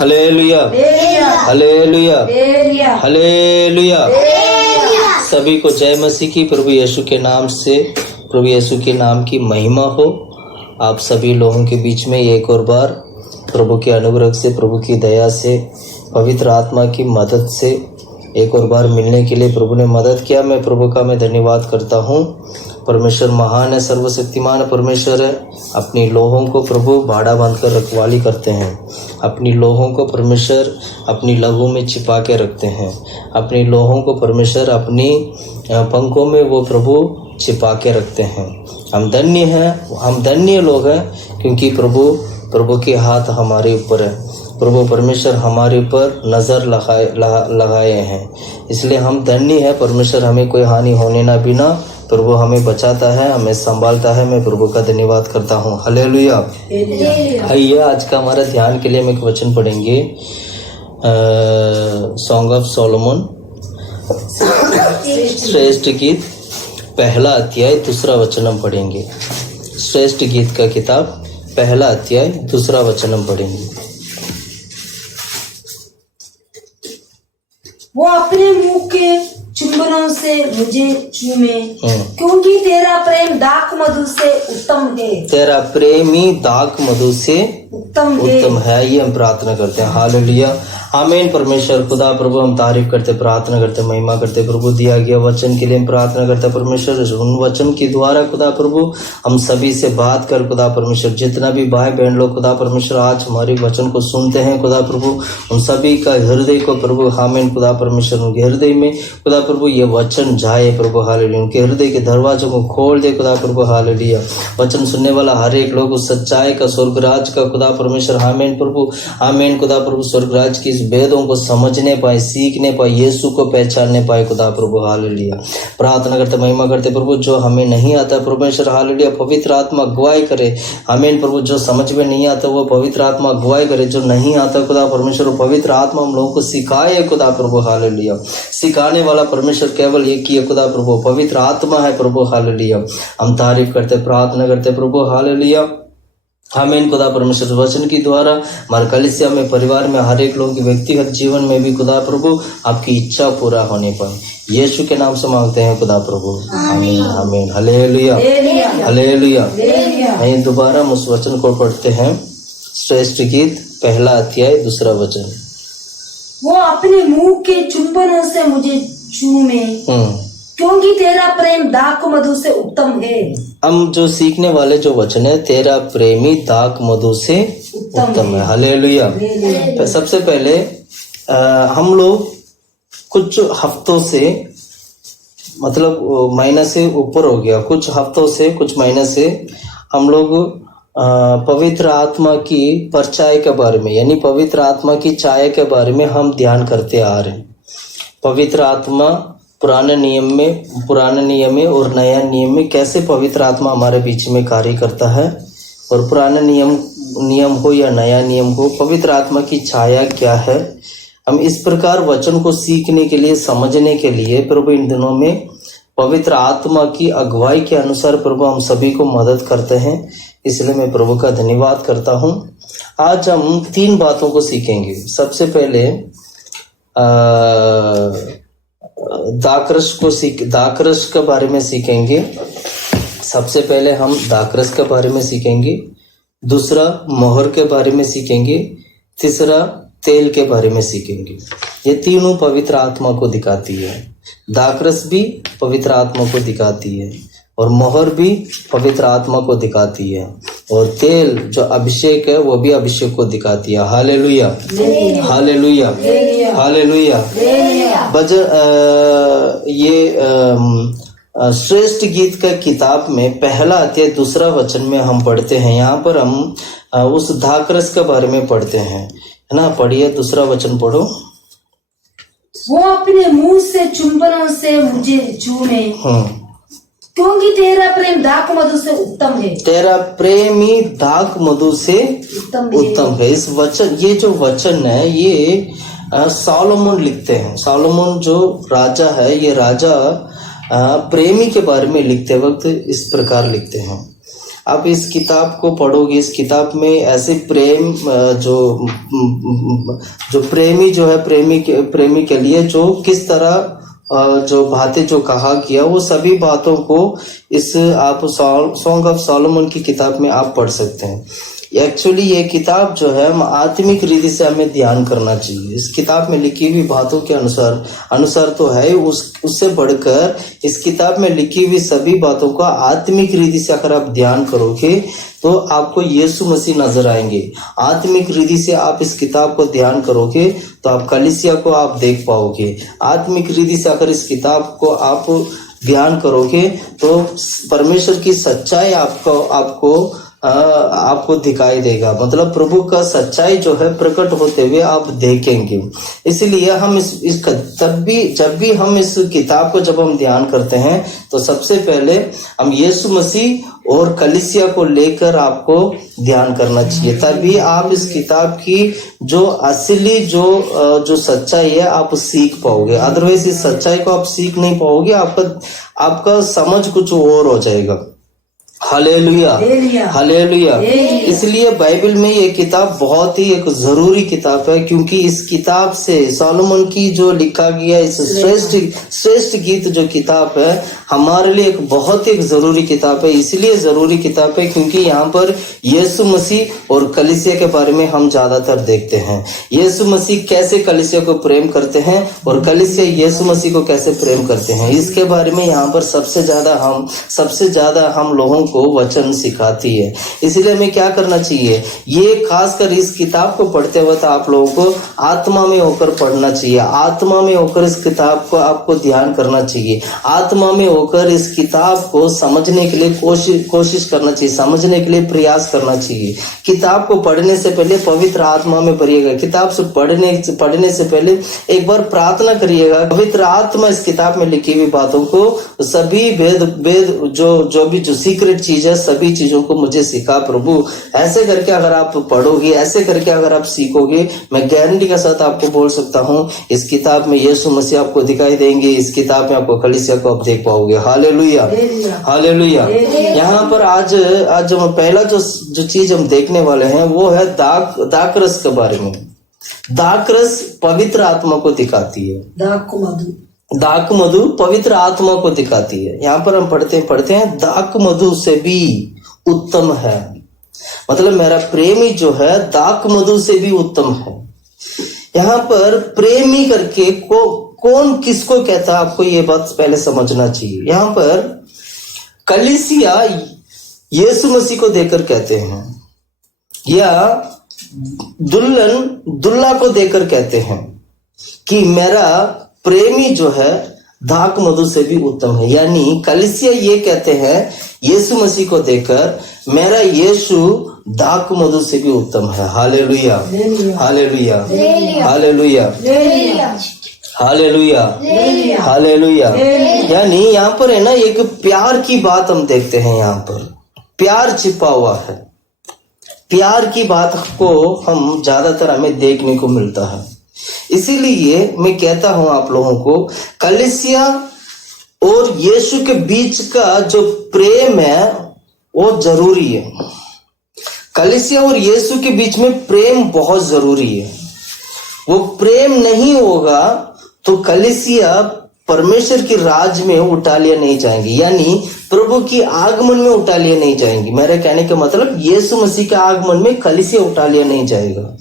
Hallelujah, hallelujah, hallelujah. सभी को जय मसीह की। प्रभु यीशु के नाम से, प्रभु यीशु के नाम की महिमा हो। आप सभी लोगों के बीच में एक और बार प्रभु के अनुग्रह से, प्रभु की दया से, पवित्र आत्मा की मदद से एक और बार मिलने के लिए प्रभु ने मदद किया। मैं प्रभु का मैं धन्यवाद करता हूँ। परमेश्वर महान है, सर्वशक्तिमान परमेश्वर है। अपनी लोगों को प्रभु बाड़ा बांधकर रखवाली करते हैं। अपनी लोगों को परमेश्वर अपनी लहू में छिपा के रखते हैं। अपनी लोगों को परमेश्वर अपनी पंखों में वो प्रभु छिपा के रखते हैं। हम धन्य हैं, हम धन्य लोग हैं, क्योंकि प्रभु के हाथ हमारे ऊपर है। प्रभु परमेश्वर हमारे ऊपर नज़र लगाए हैं, इसलिए हम धन्य हैं। परमेश्वर हमें कोई हानि होने ना बिना प्रभु हमें बचाता है, हमें संभालता है। मैं प्रभु का धन्यवाद करता हूँ। हालेलुया। आइए आज का हमारा ध्यान के लिए हम एक वचन पढ़ेंगे। सॉन्ग ऑफ सोलोमन, श्रेष्ठ गीत, पहला अध्याय, दूसरा वचन हम पढ़ेंगे। श्रेष्ठ गीत का किताब, पहला अध्याय, दूसरा वचन हम पढ़ेंगे। वो अपने मुंह के चुंबनों से मुझे चूमे, क्योंकि तेरा प्रेम दाख मधु से उत्तम है। तेरा प्रेमी दाख मधु से उत्तम है। ये हम प्रार्थना करते हैं। हालेलुया, आमीन। परमेश्वर खुदा प्रभु हम तारीफ करते, प्रार्थना करते, महिमा करते प्रभु दिया गया वचन के लिए हम प्रार्थना करते परमेश्वर। उन वचन के द्वारा खुदा प्रभु हम सभी से बात कर खुदा परमेश्वर। जितना भी भाई बहन लोग खुदा परमेश्वर आज हमारे वचन को सुनते हैं खुदा प्रभु, उन सभी का हृदय को प्रभु आमीन खुदा परमेश्वर, उनके हृदय में खुदा प्रभु ये वचन जाए प्रभु। हालेलुया, उनके हृदय के दरवाजों को खोल दे खुदा प्रभु। हालेलुया, वचन सुनने वाला हर एक लोग उस सच्चाई का, स्वर्गराज का खुदा परमेश्वर आमीन प्रभु, आमीन खुदा प्रभु, स्वर्गराज की वेदों को समझने पाए, सीखने पाए, यीशु को पहचानने पाए खुदा प्रभु। हालेलुया, प्रार्थना करते, महिमा करते प्रभु। जो हमें नहीं आता परमेश्वर हालेलुया, पवित्र आत्मा अगुवाई करे। आमीन प्रभु, जो समझ में नहीं आता वो पवित्र आत्मा अगुवाई करे। जो नहीं आता खुदा परमेश्वर, पवित्र आत्मा हम लोगों को सिखाए खुदा प्रभु। हालेलुया, सिखाने वाला परमेश्वर केवल एक ही है खुदा प्रभु, पवित्र आत्मा है प्रभु। हालेलुया, हम तारीफ करते, प्रार्थना करते प्रभु। हालेलुया, आमीन खुदा परमेश्वर। वचन के द्वारा हमारे कलीसिया में, परिवार में, हर एक लोगों के व्यक्तिगत जीवन में भी खुदा प्रभु आपकी इच्छा पूरा होने पाए, यीशु के नाम से मांगते हैं खुदा प्रभु। आमीन, आमीन। Hallelujah, hallelujah. आइए दोबारा हम उस वचन को पढ़ते हैं। श्रेष्ठ गीत, पहला अध्याय, दूसरा वचन। वो अपने मुंह के चुंबनों से मुझे चूमे, क्योंकि तेरा प्रेम दाख मधु से उत्तम है। हम जो सीखने वाले जो वचन है, तेरा प्रेमी दाख मधु से उत्तम है। हालेलुया। सबसे पहले हम लोग कुछ हफ्तों से, मतलब महीने से ऊपर हो गया, कुछ हफ्तों से, कुछ महीने से हम लोग पवित्र आत्मा की परचाय के बारे में, यानी पवित्र आत्मा की चाय के बारे में हम ध्यान करते आ रहे हैं। पवित्र आत्मा पुराने नियम में और नया नियम में कैसे पवित्र आत्मा हमारे बीच में कार्य करता है, और पुराने नियम हो या नया नियम हो, पवित्र आत्मा की छाया क्या है। हम इस प्रकार वचन को सीखने के लिए, समझने के लिए प्रभु इन दिनों में पवित्र आत्मा की अगुवाई के अनुसार प्रभु हम सभी को मदद करते हैं। इसलिए मैं प्रभु का धन्यवाद करता हूँ। आज हम 3 बातों को सीखेंगे। सबसे पहले दाखरस के बारे में सीखेंगे। सबसे पहले हम दाखरस के बारे में सीखेंगे। दूसरा मोहर के बारे में सीखेंगे। तीसरा तेल के बारे में सीखेंगे। ये तीनों पवित्र आत्मा को दिखाती है। दाखरस भी पवित्र आत्मा को दिखाती है, और मोहर भी पवित्र आत्मा को दिखाती है, और तेल जो अभिषेक है वो भी अभिषेक को दिखाती है। Hallelujah, hallelujah, hallelujah. ये श्रेष्ठ गीत का किताब में पहला अध्याय, दूसरा वचन में हम पढ़ते हैं। यहाँ पर हम उस दाखरस के बारे में पढ़ते हैं, है ना। पढ़िए, दूसरा वचन पढ़ो। वो अपने मुंह से चुंबनों से मुझे चूमे, क्योंकि तेरा प्रेम दाख मधु से उत्तम है। तेरा प्रेमी दाख मधु से उत्तम है। इस वचन, ये जो वचन है ये सोलोमन लिखते हैं। सोलोमन जो राजा है, ये राजा प्रेमी के बारे में लिखते वक्त इस प्रकार लिखते हैं। आप इस किताब को पढ़ोगे, इस किताब में ऐसे प्रेम जो प्रेमी जो है प्रेमी के लिए जो किस तरह जो बातें जो कहा किया, वो सभी बातों को इस आप सॉन्ग ऑफ सोलोमन की किताब में आप पढ़ सकते हैं। एक्चुअली ये किताब जो है आत्मिक रीति से हमें ध्यान करना चाहिए। इस किताब में लिखी हुई बातों के अनुसार तो है, उससे बढ़कर इस किताब में लिखी हुई सभी बातों का आत्मिक रीति से अगर आप ध्यान करोगे तो आपको यीशु मसीह नजर आएंगे। आत्मिक रीति से आप इस किताब को ध्यान करोगे तो आप कलीसिया को आप देख पाओगे। आत्मिक रीति से अगर इस किताब को आप ध्यान करोगे तो परमेश्वर की सच्चाई आपको दिखाई देगा, मतलब प्रभु का सच्चाई जो है प्रकट होते हुए आप देखेंगे। इसलिए हम जब भी हम इस किताब को जब हम ध्यान करते हैं तो सबसे पहले हम यीशु मसीह और कलीसिया को लेकर आपको ध्यान करना चाहिए, तभी आप इस किताब की जो असली जो सच्चाई है आप सीख पाओगे। अदरवाइज इस सच्चाई को आप सीख नहीं पाओगे, आपका समझ कुछ और हो जाएगा। Hallelujah, hallelujah. इसलिए बाइबल में ये किताब बहुत ही एक जरूरी किताब है, क्योंकि इस किताब से सोलोमन की जो लिखा गया इस श्रेष्ठ गीत जो किताब है हमारे लिए एक बहुत ही जरूरी किताब है। इसलिए जरूरी किताब है क्योंकि यहाँ पर यीशु मसीह और कलीसिया के बारे में हम ज्यादातर देखते हैं। यीशु मसीह कैसे कलीसिया को प्रेम करते हैं और कलीसिया यीशु मसीह को कैसे प्रेम करते हैं, इसके बारे में यहाँ पर सबसे ज्यादा हम लोगों को वचन सिखाती है। इसलिए हमें क्या करना चाहिए, ये खासकर इस किताब को पढ़ते वक्त आप लोगों को आत्मा में होकर पढ़ना चाहिए। आत्मा में होकर इस किताब को आपको ध्यान करना चाहिए। आत्मा में होकर इस किताब को समझने के लिए कोशिश करना चाहिए, समझने के लिए प्रयास करना चाहिए। किताब को पढ़ने से पहले पवित्र आत्मा में भरिएगा। किताब से पढ़ने से पहले एक बार प्रार्थना करिएगा, पवित्र आत्मा इस किताब में लिखी हुई बातों को सभी भेद जो सीक्रेट चीज है सभी चीजों को मुझे सिखा प्रभु। ऐसे करके अगर आप पढ़ोगे, ऐसे करके अगर आप सीखोगे, मैं गारंटी के साथ आपको बोल सकता हूँ इस किताब में यीशु मसीह आपको दिखाई देंगे, इस किताब में आपको कलीसिया को आप देख पाओगे। Hallelujah, hallelujah. यहाँ पर आज हम पहला जो चीज हम देखने वाले हैं वो है दाखरस के बारे में। दाखरस पवित्र आत्मा को दिखाती है। दाक मधु पवित्र आत्मा को दिखाती है। यहाँ पर हम पढ़ते हैं दाक मधु से भी उत्तम है, मतलब मेरा प्रेमी जो है दाक मधु से भी उत्तम है। यहाँ पर प्रेमी करके कौन किसको कहता है, आपको ये बात पहले समझना चाहिए। यहाँ पर कलीसिया यीशु मसीह को देकर कहते हैं, या दुल्ला को देकर कहते हैं कि मेरा प्रेमी जो है दाक मधु से भी उत्तम है। यानी कलीसिया ये कहते हैं यीशु मसीह को देकर, मेरा यीशु दाक मधु से भी उत्तम है। Hallelujah, hallelujah, hallelujah, hallelujah, hallelujah. यानी यहाँ पर है ना एक प्यार की बात हम देखते हैं, यहाँ पर प्यार छिपा हुआ है। प्यार की बात को हम ज्यादातर हमें देखने को मिलता है। इसीलिए मैं कहता हूं आप लोगों को, कलीसिया और यीशु के बीच का जो प्रेम है वो जरूरी है। कलीसिया और यीशु के बीच में प्रेम बहुत जरूरी है। वो प्रेम नहीं होगा तो कलीसिया परमेश्वर की राज में उठा लिया नहीं जाएंगी, यानी प्रभु की आगमन में उठा लिया नहीं जाएंगी। मेरे कहने का मतलब यीशु मसीह के आगमन में कलीसिया उठा लिया नहीं जाएगा।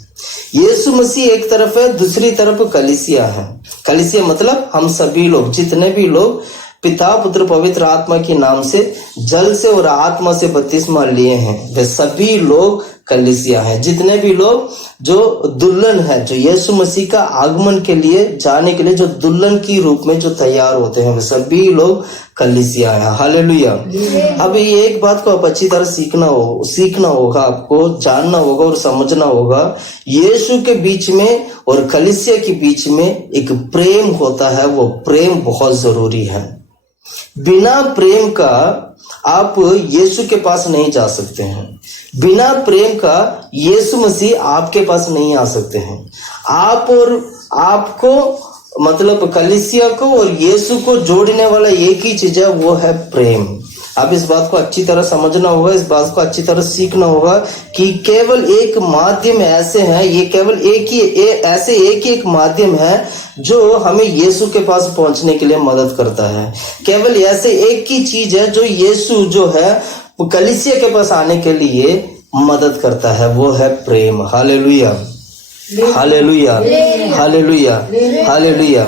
यीशु मसीह एक तरफ है, दूसरी तरफ कलीसिया है। कलीसिया मतलब हम सभी लोग, जितने भी लोग पिता पुत्र पवित्र आत्मा के नाम से जल से और आत्मा से बपतिस्मा लिए हैं, वे सभी लोग कलीसिया हैं। जितने भी लोग जो दुल्हन है, जो यीशु मसीह का आगमन के लिए जाने के लिए जो दुल्हन की रूप में जो तैयार होते हैं, वे सभी लोग कलीसिया हैं। हालेलुया। अब ये एक बात को आप अच्छी तरह सीखना होगा, आपको जानना होगा और समझना होगा। यीशु के बीच में और कलीसिया के बीच में एक प्रेम होता है, वो प्रेम बहुत जरूरी है। बिना प्रेम का आप यीशु के पास नहीं जा सकते हैं। बिना प्रेम का यीशु मसीह आपके पास नहीं आ सकते हैं। आप और आपको मतलब कलीसिया को और यीशु को जोड़ने वाला एक ही चीज है, वो है प्रेम। आप इस बात को अच्छी तरह समझना होगा, इस बात को अच्छी तरह सीखना होगा कि केवल एक माध्यम ऐसे है, ये केवल एक ही एक माध्यम है जो हमें यीशु के पास पहुंचने के लिए मदद करता है। केवल ऐसे एक ही चीज है जो यीशु जो है कलीसिया के पास आने के लिए मदद करता है, वो है प्रेम। Hallelujah, hallelujah, hallelujah, hallelujah.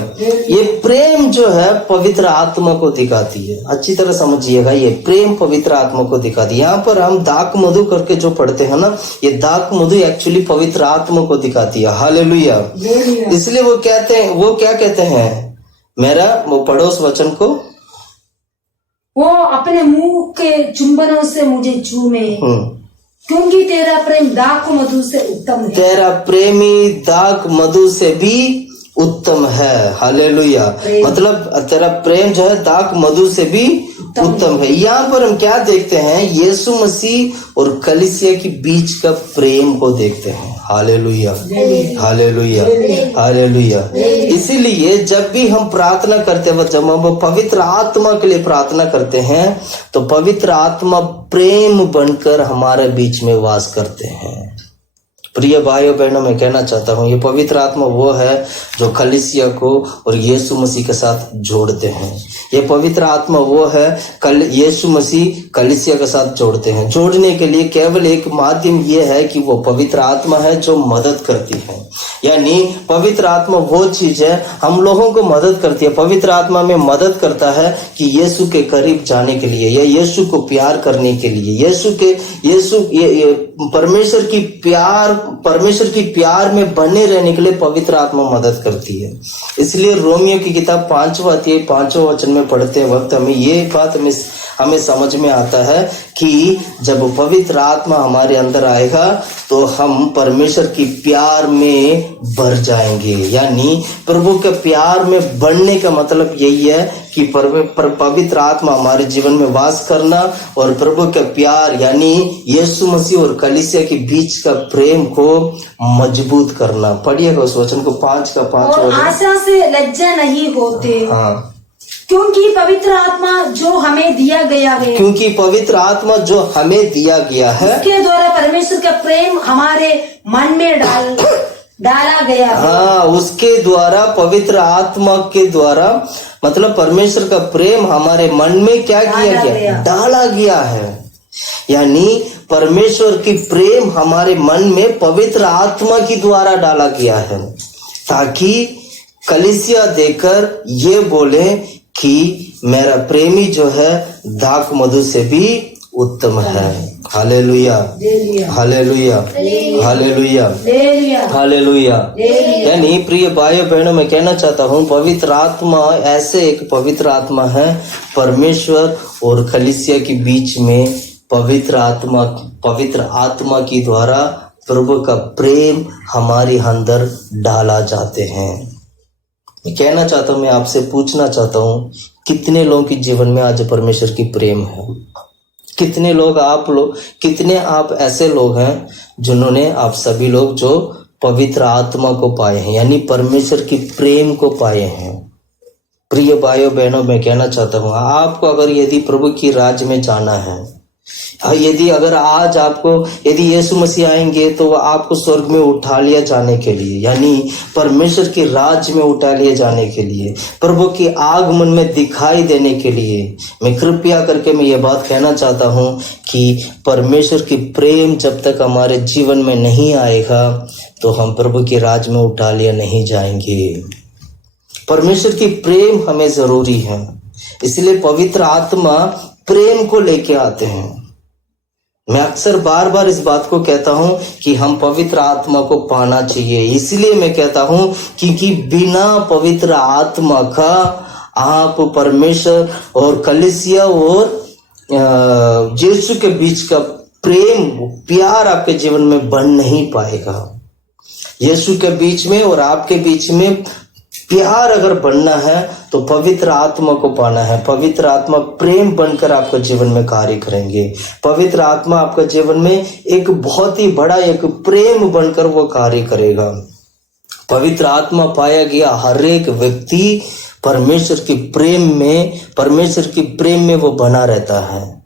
ये प्रेम जो है पवित्र आत्मा को दिखाती है। अच्छी तरह समझिएगा, ये प्रेम पवित्र आत्मा को दिखाती है। यहाँ पर हम दाक मधु करके जो पढ़ते हैं ना, ये दाक मधु एक्चुअली पवित्र आत्मा को दिखाती है। हालेलुया। इसलिए वो कहते हैं, वो क्या कहते हैं, मेरा वो पढ़ो उस वचन को, वो अपने मुंह के चुंबनों से मुझे चूमे, क्योंकि तेरा प्रेम दाक मधु से उत्तम है। तेरा प्रेमी दाक मधु से भी उत्तम है। हालेलुया। मतलब तेरा प्रेम जो है दाक मधु से भी उत्तम है। यहाँ पर हम क्या देखते हैं, यीशु मसीह और कलीसिया के बीच का प्रेम को देखते हैं। Hallelujah, hallelujah, hallelujah. इसीलिए जब भी हम प्रार्थना करते हैं, जब हम पवित्र आत्मा के लिए प्रार्थना करते हैं, तो पवित्र आत्मा प्रेम बनकर हमारे बीच में वास करते हैं। प्रिय भाइयों बहनों, मैं कहना चाहता हूँ, ये पवित्र आत्मा वो है जो कलीसिया को और यीशु मसीह के साथ जोड़ते हैं। ये पवित्र आत्मा वो है यीशु मसीह कलीसिया के साथ जोड़ते हैं। जोड़ने के लिए केवल एक माध्यम ये है कि वो पवित्र आत्मा है जो मदद करती है। यानी पवित्र आत्मा वो चीज है हम लोगों को मदद करती है। पवित्र आत्मा में मदद करता है कि यीशु के करीब जाने के लिए या यीशु को प्यार करने के लिए, परमेश्वर की प्यार में बने रहने के लिए पवित्र आत्मा मदद करती है। इसलिए रोमियो की किताब 5वां अध्याय 5वें वचन में पढ़ते वक्त हमें ये बात हमें समझ में आता है कि जब पवित्र आत्मा हमारे अंदर आएगा तो हम परमेश्वर की प्यार में भर जाएंगे। यानी प्रभु के प्यार में बढ़ने का मतलब यही है कि पवित्र आत्मा हमारे जीवन में वास करना और प्रभु का प्यार यानी यीशु मसीह और कलीसिया के बीच का प्रेम को मजबूत करना। पढ़िएगा उस वचन को 5 का 5। और आशा से लज्जा नहीं होते। हाँ, क्योंकि पवित्र आत्मा जो हमें दिया गया है, क्योंकि पवित्र आत्मा जो हमें दिया गया है, उसके द्वारा परमेश्वर का प्रेम हमारे मन में डाला गया है। हाँ, उसके द्वारा पवित्र आत्मा के द्वारा मतलब परमेश्वर का प्रेम हमारे मन में क्या किया गया, डाला गया है। यानी परमेश्वर की प्रेम हमारे मन में पवित्र आत्मा के द्वारा डाला गया है, ताकि कलीसिया देकर ये बोले कि मेरा प्रेमी जो है दाक मधु से भी उत्तम है। Hallelujah, hallelujah, hallelujah, hallelujah. यानी प्रिय भाइयों बहनों, मैं कहना चाहता हूँ पवित्र आत्मा ऐसे एक पवित्र आत्मा है परमेश्वर और कलीसिया के बीच में पवित्र आत्मा की द्वारा प्रभु का प्रेम हमारे अंदर डाला जाते हैं। मैं कहना चाहता हूँ, मैं आपसे पूछना चाहता हूँ, कितने लोगों के जीवन में आज परमेश्वर की प्रेम है? कितने आप ऐसे लोग हैं जिन्होंने, आप सभी लोग जो पवित्र आत्मा को पाए हैं यानी परमेश्वर की प्रेम को पाए हैं। प्रिय भाइयों बहनों, मैं कहना चाहता हूँ आपको अगर यदि प्रभु की राज्य में जाना है, यदि यीशु मसीह आएंगे तो वह आपको स्वर्ग में उठा लिया जाने के लिए यानी परमेश्वर के राज्य में उठा लिया जाने के लिए, प्रभु के आगमन में दिखाई देने के लिए, मैं कृपया करके मैं ये बात कहना चाहता हूँ कि परमेश्वर की प्रेम जब तक हमारे जीवन में नहीं आएगा तो हम प्रभु के राज्य में उठा लिया नहीं जाएंगे। परमेश्वर की प्रेम हमें जरूरी है, इसलिए पवित्र आत्मा प्रेम को लेके आते हैं। मैं अक्सर बार बार इस बात को कहता हूं कि हम पवित्र आत्मा को पाना चाहिए। इसलिए मैं कहता हूं क्योंकि बिना पवित्र आत्मा का आप परमेश्वर और कलीसिया और यीशु के बीच का प्यार आपके जीवन में बन नहीं पाएगा। यीशु के बीच में और आपके बीच में प्यार अगर बनना है तो पवित्र आत्मा को पाना है। पवित्र आत्मा प्रेम बनकर आपका जीवन में कार्य करेंगे। पवित्र आत्मा आपका जीवन में एक बहुत ही बड़ा एक प्रेम बनकर वो कार्य करेगा। पवित्र आत्मा पाया गया हर एक व्यक्ति परमेश्वर की प्रेम में वो बना रहता है।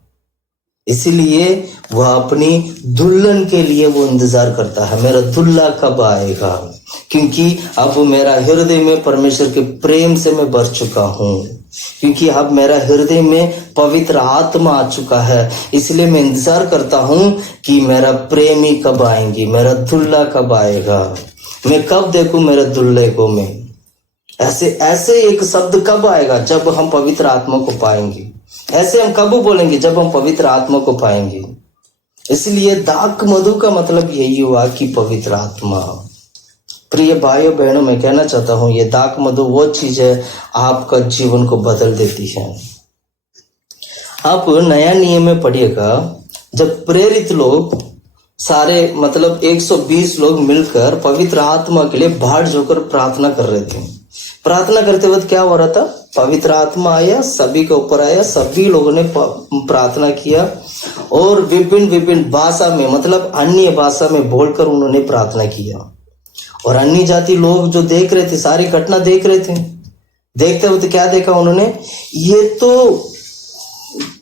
इसलिए वह अपनी दुल्हन के लिए वो इंतजार करता है, मेरा दुल्हा कब आएगा, क्योंकि अब मेरा हृदय में परमेश्वर के प्रेम से मैं भर चुका हूँ, क्योंकि अब मेरा हृदय में पवित्र आत्मा आ चुका है। इसलिए मैं इंतजार करता हूँ कि मेरा प्रेमी कब आएंगी, मेरा दुल्हा कब आएगा, मैं कब देखूं मेरे दुल्हे को। मैं ऐसे एक शब्द कब आएगा, जब हम पवित्र आत्मा को पाएंगे। ऐसे हम कब बोलेंगे, जब हम पवित्र आत्मा को पाएंगे। इसलिए दाक मधु का मतलब यही हुआ कि पवित्र आत्मा। प्रिय भाइयों बहनों, मैं कहना चाहता हूं ये दाक मधु वो चीज है आपका जीवन को बदल देती है। आप नया नियम में पढ़िएगा, जब प्रेरित लोग सारे मतलब 120 लोग मिलकर पवित्र आत्मा के लिए भाड़ जोकर प्रार्थना कर रहे थे। प्रार्थना करते वक्त क्या हो रहा था, पवित्र आत्मा आया, सभी के ऊपर आया, सभी लोगों ने प्रार्थना किया और विभिन्न भाषा में मतलब अन्य भाषा में बोलकर उन्होंने प्रार्थना किया। और अन्य जाति लोग जो देख रहे थे, सारी घटना देख रहे थे। देखते हुए तो क्या देखा उन्होंने, ये तो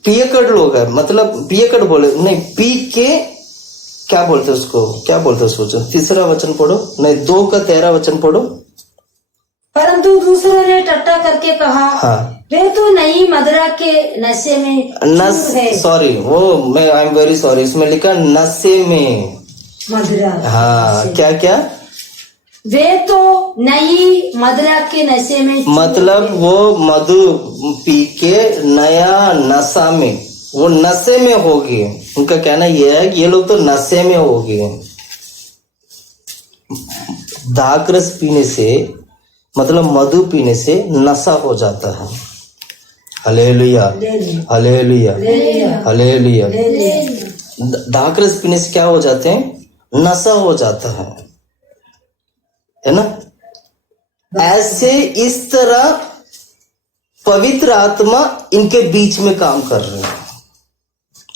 पियकड़ लोग है, मतलब पियकड़ बोले नहीं, पी के क्या बोलते उसको, क्या बोलते उस वचन, तीसरा वचन पढ़ो, नहीं 2 का 13 वचन पढ़ो। परंतु दूसरे ने टट्टा करके कहा, हाँ, वे तो नई मदिरा के नशे में चूर है। सॉरी, वो मैं आई एम वेरी सॉरी, इसमें लिखा नशे में मदिरा। हाँ, क्या क्या, वे तो नई मदिरा के नशे में, मतलब वो मधु पी के नया नशा में, वो नशे में हो गए। उनका कहना यह है कि ये लोग तो नशे में हो गए। दाकरस पीने से मतलब मधु पीने से नशा हो जाता है। Hallelujah, hallelujah, hallelujah. दाकरस पीने से क्या हो जाते हैं, नशा हो जाता है ना। ऐसे इस तरह पवित्र आत्मा इनके बीच में काम कर रहे हैं।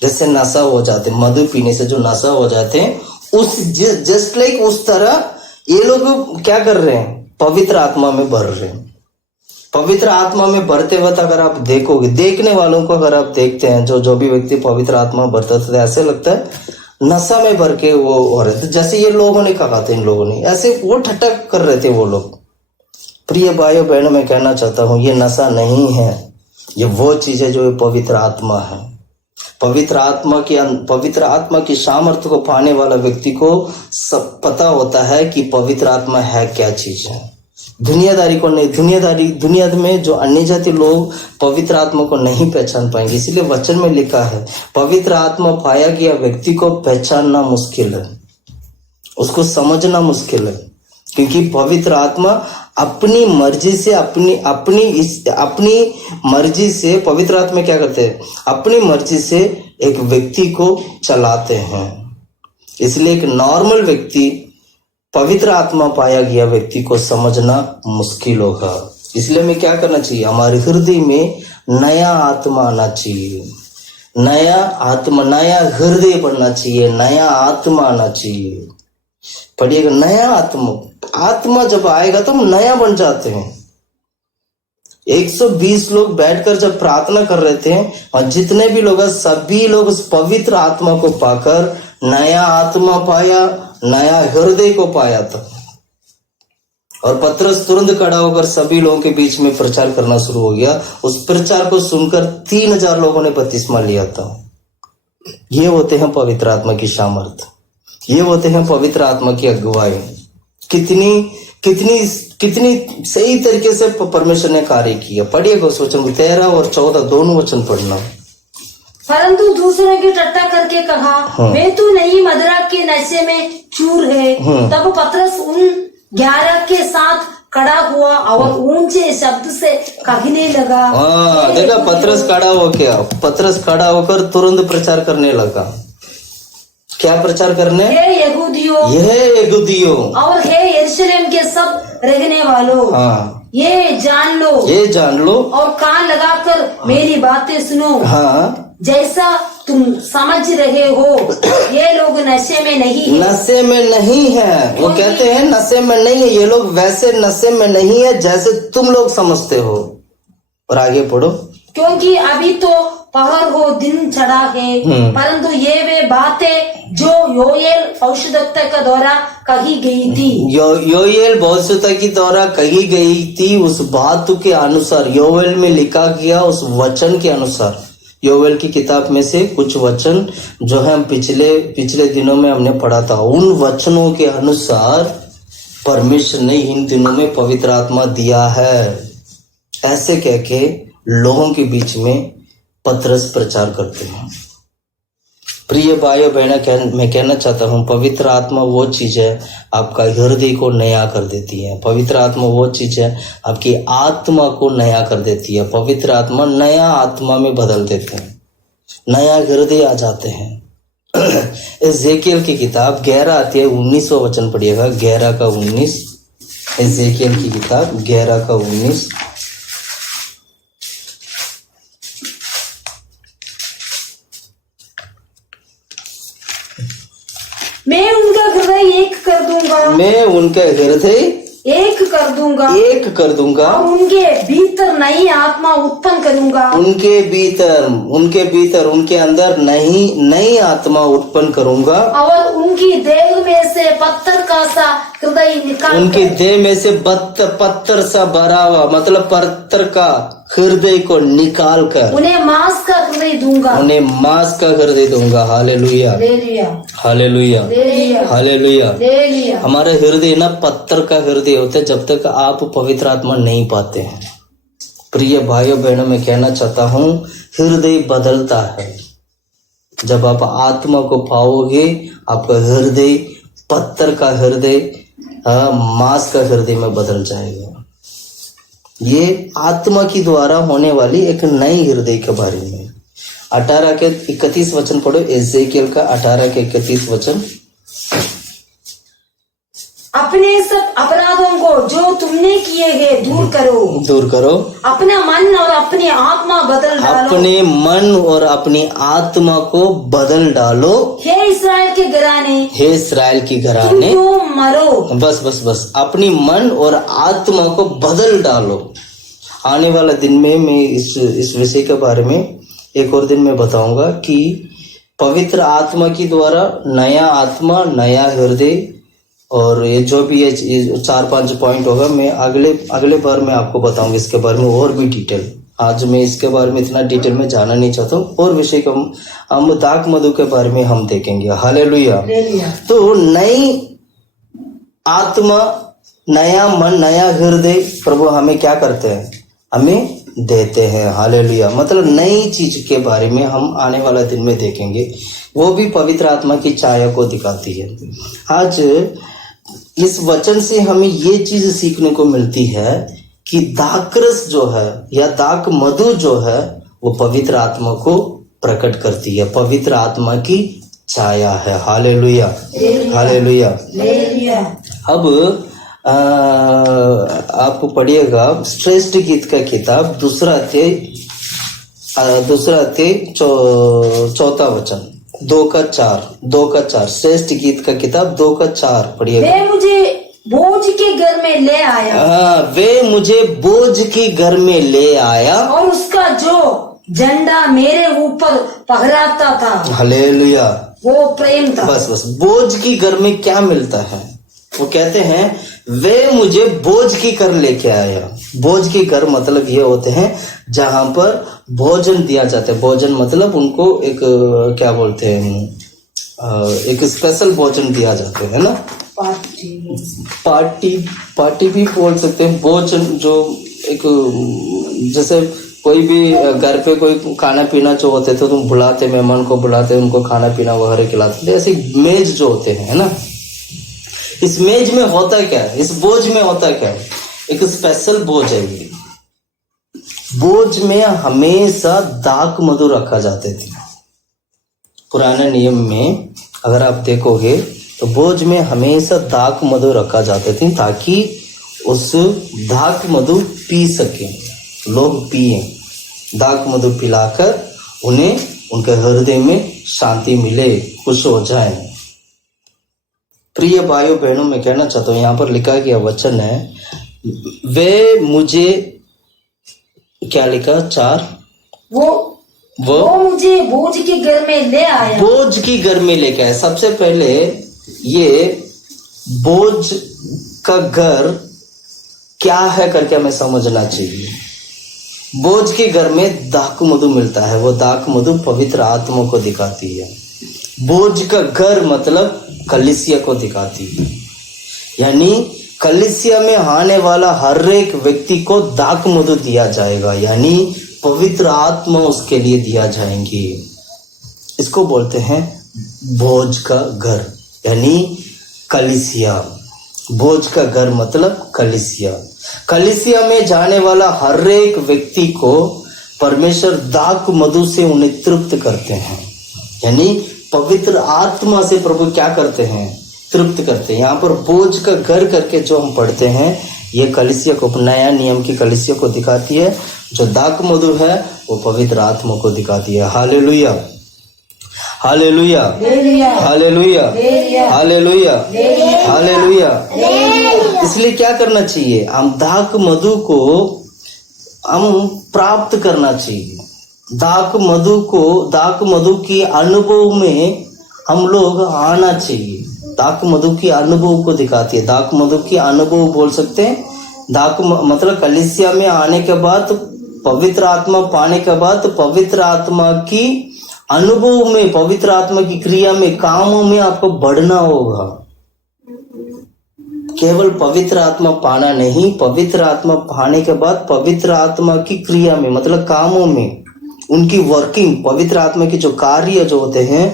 जैसे नशा हो जाते, मधु पीने से जो नशा हो जाते हैं, उस जस्ट लाइक उस तरह ये लोग क्या कर रहे हैं, पवित्र आत्मा में भर रहे हैं। पवित्र आत्मा में भरते वक्त अगर आप देखोगे, देखने वालों को अगर आप देखते हैं, जो भी व्यक्ति पवित्र आत्मा भरता था, ऐसे लगता है नशा में भर के वो हो रहे थे। जैसे ये लोगों ने कहा था, इन लोगों ने ऐसे वो ठट्टा कर रहे थे वो लोग। प्रिय भाइयों बहनों, मैं कहना चाहता हूं ये नशा नहीं है, ये वो चीज है जो पवित्र आत्मा है। पवित्र आत्मा की सामर्थ्य को पाने वाला व्यक्ति को सब पता होता है कि पवित्र आत्मा है क्या चीज है। दुनियादारी को नहीं, दुनिया में जो अन्य जाति लोग पवित्र आत्मा को नहीं पहचान पाएंगे। इसलिए वचन में लिखा है, पवित्र आत्मा पाया गया व्यक्ति को पहचानना मुश्किल है, उसको समझना मुश्किल है, क्योंकि पवित्र आत्मा अपनी मर्जी से अपनी मर्जी से पवित्र आत्मा क्या करते हैं, अपनी मर्जी से एक व्यक्ति को चलाते हैं। इसलिए एक नॉर्मल व्यक्ति पवित्र आत्मा पाया गया व्यक्ति को समझना मुश्किल होगा। इसलिए हमें क्या करना चाहिए, हमारे हृदय में नया आत्मा आना चाहिए, नया आत्मा, नया हृदय बनना चाहिए, नया आत्मा आना चाहिए। पढ़िएगा, नया आत्मा जब आएगा तो हम नया बन जाते हैं। 120 लोग बैठकर जब प्रार्थना कर रहे थे और जितने भी लोग, सभी लोग उस पवित्र आत्मा को पाकर नया आत्मा पाया, नया हृदय को पाया था। और पतरस तुरंत खड़ा होकर सभी लोगों के बीच में प्रचार करना शुरू हो गया। उस प्रचार को सुनकर 3000 लोगों ने बपतिस्मा लिया था। ये होते हैं पवित्र आत्मा की सामर्थ, ये होते हैं पवित्र आत्मा की अगुवाई। कितनी सही तरीके से परमेश्वर ने कार्य किया। पढ़िएगा उस वचन को, 13 और 14 दोनों वचन पढ़ना। परंतु दूसरे की टट्टा करके कहा, वे तो नई मदिरा के नशे में चूर है। तब पतरस उन 11 के साथ खड़ा हुआ और ऊंचे शब्द से कहने लगा। देखा, पतरस खड़ा होकर तुरंत प्रचार करने लगा। क्या प्रचार करने, हे यहूदियों और हे यरूशलेम के सब रहने वालों, ये जान लो और कान लगाकर मेरी बातें सुनो। जैसा तुम समझ रहे हो, ये लोग नशे में नहीं है। वो कहते हैं नशे में नहीं है, ये लोग वैसे नशे में नहीं है जैसे तुम लोग समझते हो। और आगे पढ़ो, क्योंकि अभी तो पहर हो दिन चढ़ा है, परंतु ये वे बातें जो योएल भविष्यद्वक्ता के द्वारा कही गई थी। योएल भविष्यद्वक्ता की द्वारा कही गई थी उस बात के अनुसार, योएल में लिखा गया उस वचन के अनुसार। योएल की किताब में से कुछ वचन जो है हम पिछले दिनों में हमने पढ़ा था, उन वचनों के अनुसार परमेश्वर ने इन दिनों में पवित्र आत्मा दिया है, ऐसे कह के लोगों के बीच में पतरस प्रचार करते हैं। प्रिय भाइयों बहनों, मैं कहना चाहता हूँ पवित्र आत्मा वो चीज है आपका हृदय को नया कर देती है। पवित्र आत्मा वो चीज है आपकी आत्मा को नया कर देती है। पवित्र आत्मा नया आत्मा में बदल देते हैं, नया हृदय आ जाते हैं। एजेकियल की किताब 11 अध्याय 19वां वचन पढ़िएगा, 11 का 19। एजेकियल की किताब 11 का 19। मैं उनका हृदय एक कर दूंगा, मैं उनका हृदय एक कर दूंगा, एक कर दूंगा, और उनके भीतर नई आत्मा उत्पन्न करूंगा, उनके भीतर उनके अंदर नई आत्मा उत्पन्न करूंगा, और उनकी देह में से पत्थर का सा हृदय निकाल, उनके देह में से पत्थर सा भरा हुआ मतलब पत्थर का हृदय को निकाल कर उन्हें मांस का हृदय दूंगा, उन्हें मांस का हृदय दूंगा। Hallelujah, hallelujah, hallelujah. हमारे हृदय ना पत्थर का हृदय होता है जब तक आप पवित्र आत्मा नहीं पाते हैं। प्रिय भाइयों बहनों, मैं कहना चाहता हूँ हृदय बदलता है जब आप आत्मा को पाओगे। आपका हृदय पत्थर का हृदय मांस का हृदय में बदल जाएगा। ये आत्मा की द्वारा होने वाली एक नई हृदय के बारे में। 18 के 31 वचन पढ़ो, एजेकियल का 18 के 31 वचन। अपने सब अपराधों को जो तुमने किए हैं दूर करो, अपना मन और अपनी आत्मा बदल डालो, अपने मन और अपनी आत्मा को बदल डालो। हे इस्राएल के घराने, हे इस्राएल की घराने, तुम मरो। बस अपनी मन और आत्मा को बदल डालो। आने वाला दिन में मैं इस विषय के बारे में एक और दिन में बताऊंगा कि पवित्र आत्मा की द्वारा नया आत्मा, नया हृदय, और ये जो भी ये 4-5 पॉइंट होगा मैं अगले बार में आपको बताऊंगा इसके बारे में और भी डिटेल। आज मैं इसके बारे में इतना डिटेल में जाना नहीं चाहता हूँ। और विषय को हम दाख मधु के बारे में हम देखेंगे। हालेलुया। तो नई आत्मा, नया मन, नया हृदय प्रभु हमें क्या करते हैं? हमें देते हैं। हालेलुया। मतलब नई चीज के बारे में हम आने वाला दिन में देखेंगे, वो भी पवित्र आत्मा की छाया को दिखाती है। आज इस वचन से हमें ये चीज सीखने को मिलती है कि दाखरस जो है या दाख मधु जो है वो पवित्र आत्मा को प्रकट करती है, पवित्र आत्मा की छाया है। Hallelujah, hallelujah. अब आप पढ़िएगा श्रेष्ठ गीत का किताब 2 अध्याय 4 वचन, 2 का 4। श्रेष्ठ गीत का किताब 2 का 4 पढ़िएगा। वे मुझे बोझ के घर में ले आया, वे मुझे बोझ के घर में ले आया, और उसका जो झंडा मेरे ऊपर फहराता था, हालेलुया, वो प्रेम था। बस बोझ की घर में क्या मिलता है? वो कहते हैं वे मुझे बोझ की घर लेके आया। बोझ की घर मतलब ये होते हैं जहां पर भोजन दिया जाता है। भोजन मतलब उनको एक क्या बोलते हैं, एक स्पेशल भोजन दिया जाता है ना, पार्टी भी बोल सकते हैं। भोजन जो एक जैसे कोई भी घर पे कोई खाना पीना जो होते थे, तुम बुलाते, मेहमान को बुलाते, उनको खाना पीना वगैरह खिलाते, ऐसे मेज जो होते हैं, है ना। इस मेज में होता क्या है, इस बोझ में होता क्या है? एक स्पेशल बोझ है ये। बोझ में हमेशा दाख मधु रखा जाते थे। पुराने नियम में अगर आप देखोगे तो बोझ में हमेशा दाख मधु रखा जाते थे ताकि उस दाख मधु पी सके, लोग पिए। दाख मधु पिलाकर उन्हें उनके हृदय में शांति मिले, खुश हो जाए। प्रिय भाइयों बहनों, मैं कहना चाहता हूँ, यहाँ पर लिखा गया वचन है, वे मुझे क्या लिखा? 4, वो वो मुझे बोझ के घर में ले आया। बोझ की घर में लेके आया। सबसे पहले ये बोझ का घर क्या है करके हमें समझना चाहिए। बोझ के घर में दाक मधु मिलता है। वो दाक मधु पवित्र आत्मा को दिखाती है। बोझ का घर मतलब कलीसिया को दिखाती है, यानी कलीसिया में आने वाला हर एक व्यक्ति को दाक मधु दिया जाएगा, यानी पवित्र आत्मा उसके लिए दिया जाएंगी। इसको बोलते हैं बोझ का घर, यानी कलीसिया। बोझ का घर मतलब कलीसिया। कलीसिया में जाने वाला हर एक व्यक्ति को परमेश्वर दाक मधु से उन्हें तृप्त करते हैं, यानी पवित्र आत्मा से प्रभु क्या करते हैं, तृप्त करते हैं। यहाँ पर बोझ का घर करके जो हम पढ़ते हैं, ये कलीसिया को, नया नियम की कलीसिया को दिखाती है। जो दाक मधु है वो पवित्र आत्मा को दिखाती है। Hallelujah, hallelujah, hallelujah, hallelujah, hallelujah. इसलिए क्या करना चाहिए, हम दाक मधु को हम प्राप्त करना चाहिए। दाक मधु की अनुभव में हम लोग आना चाहिए। दाक मधु की अनुभव को दिखाती है। दाक मधु की अनुभव बोल सकते हैं। दाक मतलब कलीसिया में आने के बाद, पवित्र आत्मा पाने के बाद, पवित्र आत्मा की अनुभव में, पवित्र आत्मा की क्रिया में, कामों में आपको बढ़ना होगा। केवल पवित्र आत्मा पाना नहीं, पवित्र आत्मा पाने के बाद पवित्र आत्मा की क्रिया में मतलब कामों में, उनकी वर्किंग, पवित्र आत्मा के जो कार्य जो होते हैं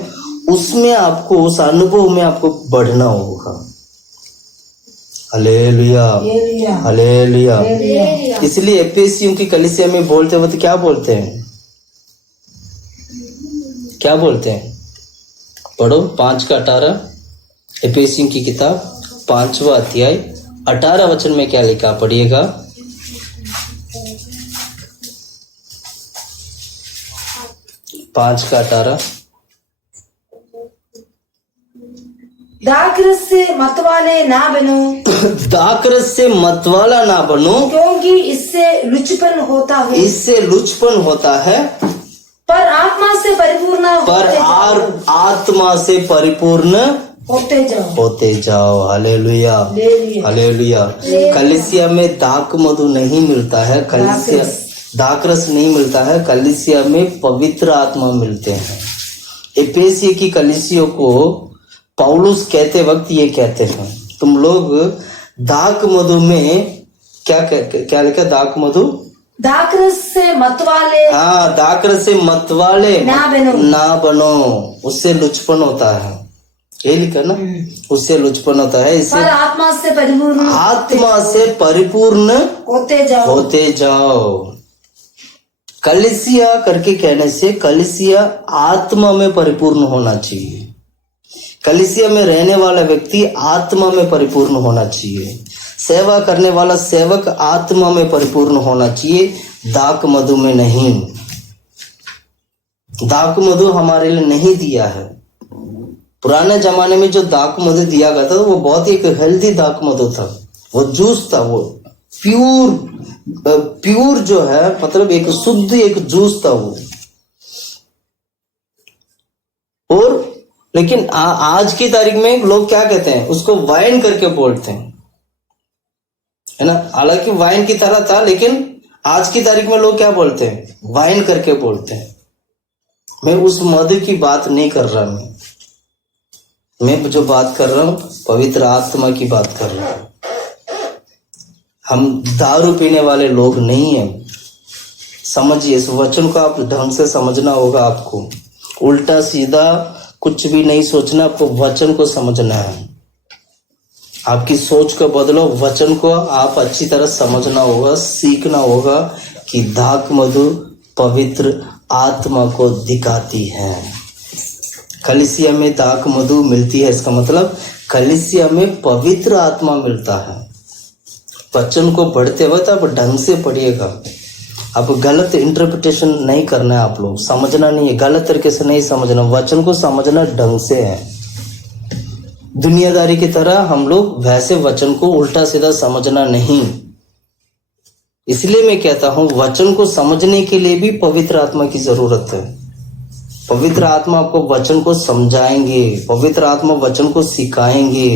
उसमें आपको, उस अनुभव में आपको बढ़ना होगा। Hallelujah, hallelujah. इसलिए एफेसियों की कलीसिया में बोलते वक्त क्या बोलते हैं, क्या बोलते हैं, पढ़ो 5:18, एफेसियों की किताब 5वां अध्याय 18 वचन में क्या लिखा, पढ़िएगा। पांच का 18। दाखरस से मतवाले ना बनो, दाखरस से मतवाला ना बनो, क्योंकि इससे लुचपन होता है, इससे लुचपन होता है। पर आत्मा से परिपूर्ण आत्मा से परिपूर्ण होते जाओ। Hallelujah, hallelujah. कलीसिया में दाक मधु नहीं मिलता है, कलीसिया दाखरस नहीं मिलता है, कलीसिया में पवित्र आत्मा मिलते हैं। एफेसियों की कलीसियों को पौलुस कहते वक्त ये कहते हैं, तुम लोग दाक मधु में क्या लिखा, दाक मधु, दाखरस से मतवाले, हाँ, दाखरस से मतवाले ना बनो, उससे लुचपन होता है, ये लिखा ना, उससे लुचपन होता है। इसे आत्मा से परिपूर्ण होते जाओ। कलीसिया करके कहने से कलीसिया आत्मा में परिपूर्ण होना चाहिए। कलीसिया में रहने वाला व्यक्ति आत्मा में परिपूर्ण होना चाहिए। सेवा करने वाला सेवक आत्मा में परिपूर्ण होना चाहिए, दाक मधु में नहीं। दाक मधु हमारे लिए नहीं दिया है। पुराने जमाने में जो दाक मधु दिया गया था वो बहुत ही एक हेल्दी दाक मधु था, वो जूस था, वो प्यूर जो है, मतलब एक शुद्ध एक जूस था वो। और लेकिन आज की तारीख में लोग क्या कहते हैं, उसको वाइन करके बोलते हैं, है ना। हालांकि वाइन की तरह था, लेकिन आज की तारीख में लोग क्या बोलते हैं, वाइन करके बोलते हैं। मैं उस मधु की बात नहीं कर रहा, मैं जो बात कर रहा हूं पवित्र आत्मा की बात कर रहा हूं। हम दारू पीने वाले लोग नहीं हैं। समझिए, इस वचन को आप ढंग से समझना होगा। आपको उल्टा सीधा कुछ भी नहीं सोचना, आपको वचन को समझना है। आपकी सोच को बदलो, वचन को आप अच्छी तरह समझना होगा, सीखना होगा कि दाक मधु पवित्र आत्मा को दिखाती है। कलीसिया में दाक मधु मिलती है, इसका मतलब कलीसिया में पवित्र आत्मा मिलता है। वचन को पढ़ते वक्त आप ढंग से पढ़िएगा। आप गलत इंटरप्रिटेशन नहीं करना है, आप लोग समझना नहीं है, गलत तरीके से नहीं समझना, वचन को समझना ढंग से है। दुनियादारी की तरह हम लोग वैसे वचन को उल्टा सीधा समझना नहीं। इसलिए मैं कहता हूं वचन को समझने के लिए भी पवित्र आत्मा की जरूरत है। पवित्र आत्मा आपको वचन को समझाएंगे, पवित्र आत्मा वचन को सिखाएंगे।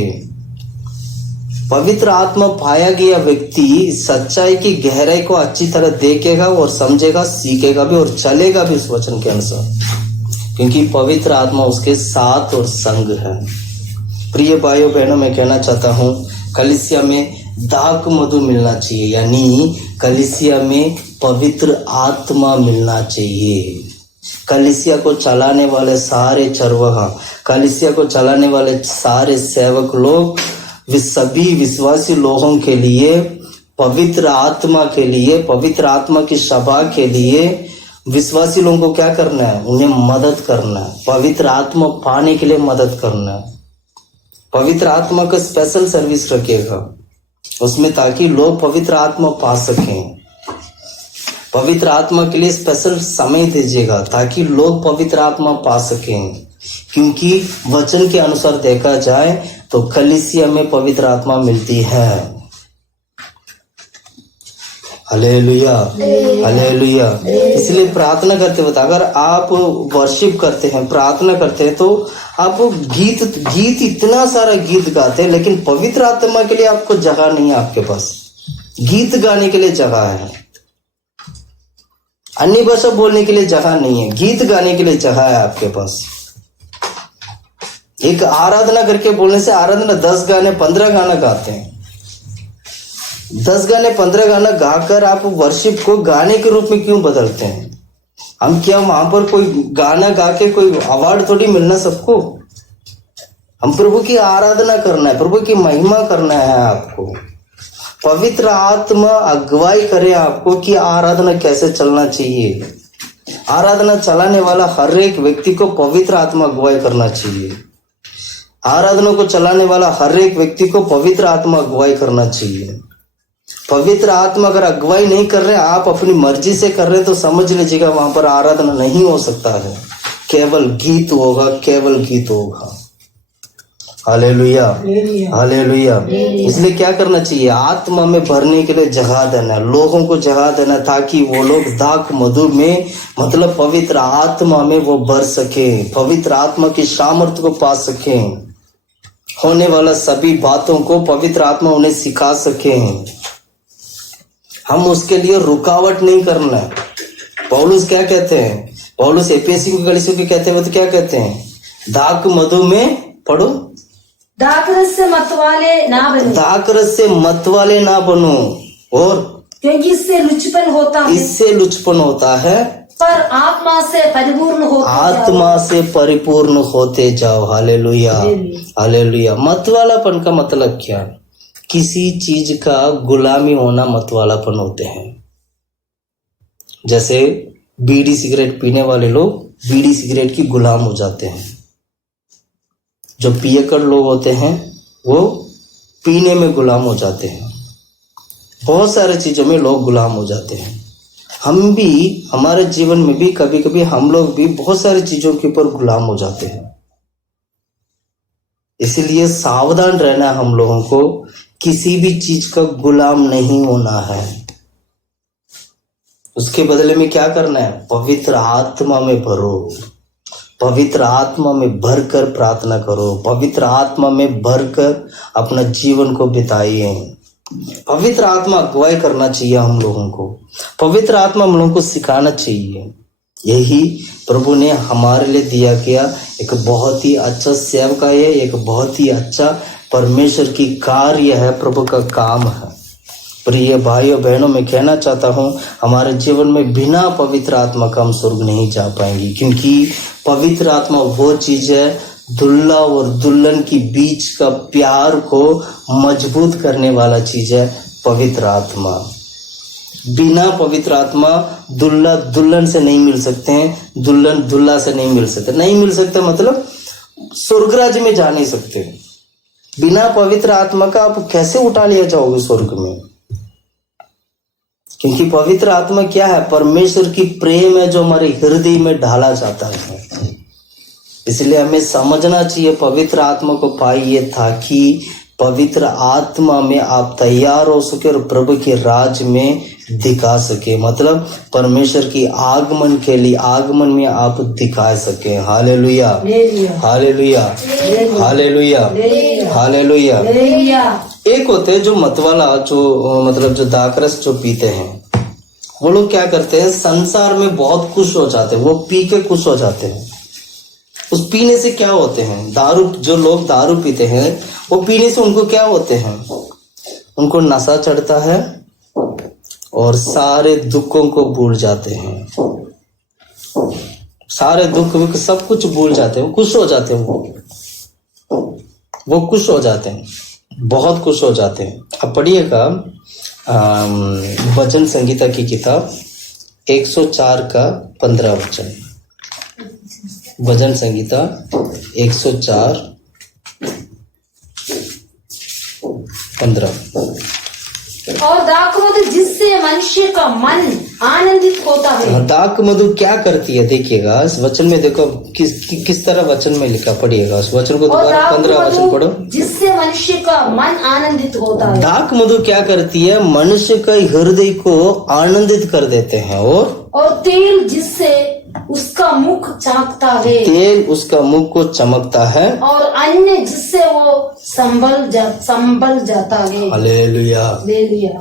पवित्र आत्मा पाया गया व्यक्ति सच्चाई की गहराई को अच्छी तरह देखेगा और समझेगा, सीखेगा भी और चलेगा भी उस वचन के अनुसार, क्योंकि पवित्र आत्मा उसके साथ और संग है। प्रिय भाइयों बहनों, मैं कहना चाहता हूं कलीसिया में दाख मधु मिलना चाहिए, यानी कलीसिया में पवित्र आत्मा मिलना चाहिए। कलीसिया को चलाने वाले सारे चरवाहा, कलीसिया को चलाने वाले सारे सेवक लोग, वे सभी विश्वासी लोगों के लिए, पवित्र आत्मा के लिए, पवित्र आत्मा की सभा के लिए विश्वासी लोगों को क्या करना है? उन्हें मदद करना है। पवित्र आत्मा पाने के लिए मदद करना है। पवित्र आत्मा का स्पेशल सर्विस रखेगा उसमें, ताकि लोग पवित्र आत्मा पा सकें। पवित्र आत्मा के लिए स्पेशल समय दीजिएगा ताकि लोग पवित्र आत्मा पा सकें, क्योंकि वचन के अनुसार देखा जाए तो कलीसिया में पवित्र आत्मा मिलती है। Hallelujah, hallelujah. इसलिए प्रार्थना करते वक्त अगर आप वर्शिप करते हैं, प्रार्थना करते हैं, तो आप गीत इतना सारा गीत गाते हैं, लेकिन पवित्र आत्मा के लिए आपको जगह नहीं है। आपके पास गीत गाने के लिए जगह है, अन्य भाषा बोलने के लिए जगह नहीं है, गीत गाने के लिए जगह है आपके पास। एक आराधना करके बोलने से आराधना 10 गाने 15 गाना गाते हैं, 10 गाने 15 गाना गाकर आप वर्शिप को गाने के रूप में क्यों बदलते हैं? हम क्या वहां पर कोई गाना गा के कोई अवार्ड थोड़ी मिलना सबको? हम प्रभु की आराधना करना है, प्रभु की महिमा करना है। आपको पवित्र आत्मा अगुवाई करे आपको कि आराधना कैसे चलना चाहिए। आराधना चलाने वाला हर एक व्यक्ति को पवित्र आत्मा अगुवाई करना चाहिए। आराधना को चलाने वाला हर एक व्यक्ति को पवित्र आत्मा अगुवाई करना चाहिए। पवित्र आत्मा अगर अगुवाई नहीं कर रहे, आप अपनी मर्जी से कर रहे, तो समझ लीजिएगा वहां पर आराधना नहीं हो सकता है, केवल गीत होगा, केवल गीत होगा। Hallelujah, hallelujah. इसलिए क्या करना चाहिए? आत्मा में भरने के लिए जगह देना, लोगों को जगह देना, ताकि वो लोग दाख मधु में, मतलब पवित्र आत्मा में वो भर सके, पवित्र आत्मा की सामर्थ्य को पा सके, होने वाला सभी बातों को पवित्र आत्मा उन्हें सिखा सके। हम उसके लिए रुकावट नहीं करना है। पौलुस क्या कहते हैं? पौलुस एफेसी की कलीसिया को कहते हैं, वो तो क्या कहते हैं? दाख मधु में पढ़ो, दाखरस से मतवाले ना बनो, दाखरस से मतवाले ना बनो, और क्योंकि इससे लुचपन होता है, इससे लुचपन होता है, पर आत्मा से परिपूर्ण होते आत्मा से परिपूर्ण होते जाओ। Hallelujah, hallelujah. मतवालापन का मतलब क्या? किसी चीज का गुलामी होना मतवालापन होते हैं। जैसे बीड़ी सिगरेट पीने वाले लोग बीड़ी सिगरेट की गुलाम हो जाते हैं। जो पियक्कड़ लोग होते हैं वो पीने में गुलाम हो जाते हैं। बहुत सारे चीजों में लोग गुलाम हो जाते हैं। हम भी हमारे जीवन में भी कभी कभी हम लोग भी बहुत सारी चीजों के ऊपर गुलाम हो जाते हैं। इसलिए सावधान रहना, हम लोगों को किसी भी चीज का गुलाम नहीं होना है। उसके बदले में क्या करना है? पवित्र आत्मा में भरो, पवित्र आत्मा में भरकर प्रार्थना करो, पवित्र आत्मा में भरकर अपना जीवन को बिताइए। पवित्र आत्मा अगुवाई करना चाहिए हम लोगों को, पवित्र आत्मा हम लोगों को सिखाना चाहिए। यही प्रभु ने हमारे लिए दिया गया एक बहुत ही अच्छा सेवका है, एक बहुत ही अच्छा परमेश्वर की कार्य है, प्रभु का काम है। प्रिय भाइयों बहनों, मैं कहना चाहता हूँ हमारे जीवन में बिना पवित्र आत्मा का हम स्वर्ग नहीं जा पाएंगे, क्योंकि पवित्र आत्मा वो चीज है, दुल्हा और दुल्हन की बीच का प्यार को मजबूत करने वाला चीज है पवित्र आत्मा। बिना पवित्र आत्मा दुल्हा दुल्हन से नहीं मिल सकते हैं, दुल्हन दुल्हा से नहीं मिल सकते। नहीं मिल सकते मतलब स्वर्ग राज्य में जा नहीं सकते। बिना पवित्र आत्मा का आप कैसे उठा लिया जाओगे स्वर्ग में? क्योंकि पवित्र आत्मा क्या है? परमेश्वर की प्रेम है जो हमारे हृदय में ढाला जाता है। इसलिए हमें समझना चाहिए पवित्र आत्मा को पाइए ताकि पवित्र आत्मा में आप तैयार हो सके और प्रभु के राज में दिखा सके, मतलब परमेश्वर की आगमन के लिए आगमन में आप दिखा सके। Hallelujah, hallelujah, hallelujah, hallelujah. एक होते हैं जो मतवाला, जो मतलब जो दाकरस जो पीते हैं, वो लोग क्या करते हैं, संसार में बहुत खुश हो जाते हैं, वो पी के खुश हो जाते हैं। उस पीने से क्या होते हैं, दारू, जो लोग दारू पीते हैं वो पीने से उनको क्या होते हैं, उनको नशा चढ़ता है और सारे दुखों को भूल जाते हैं, सारे दुख सब कुछ भूल जाते हैं, खुश हो जाते हैं, वो खुश हो जाते हैं, बहुत खुश हो जाते हैं। अब पढ़िएगा भजन संगीता की किताब 104 का 15 वचन। भजन संगीता 104 15। और दाखमधु जिससे मनुष्य का मन आनंदित होता है। दाखमधु क्या करती है, देखिएगा इस वचन में, देखो किस तरह वचन में लिखा, पढ़िएगा उस वचन को दोबारा, 15 वचन पढ़ो। जिससे मनुष्य का मन आनंदित होता है। दाखमधु क्या करती है, मनुष्य का हृदय को आनंदित कर देते हैं। और तेल जिससे उसका मुख चमकता है, तेल उसका मुख को चमकता है, और अन्य जिससे वो संभल जाता है। Hallelujah,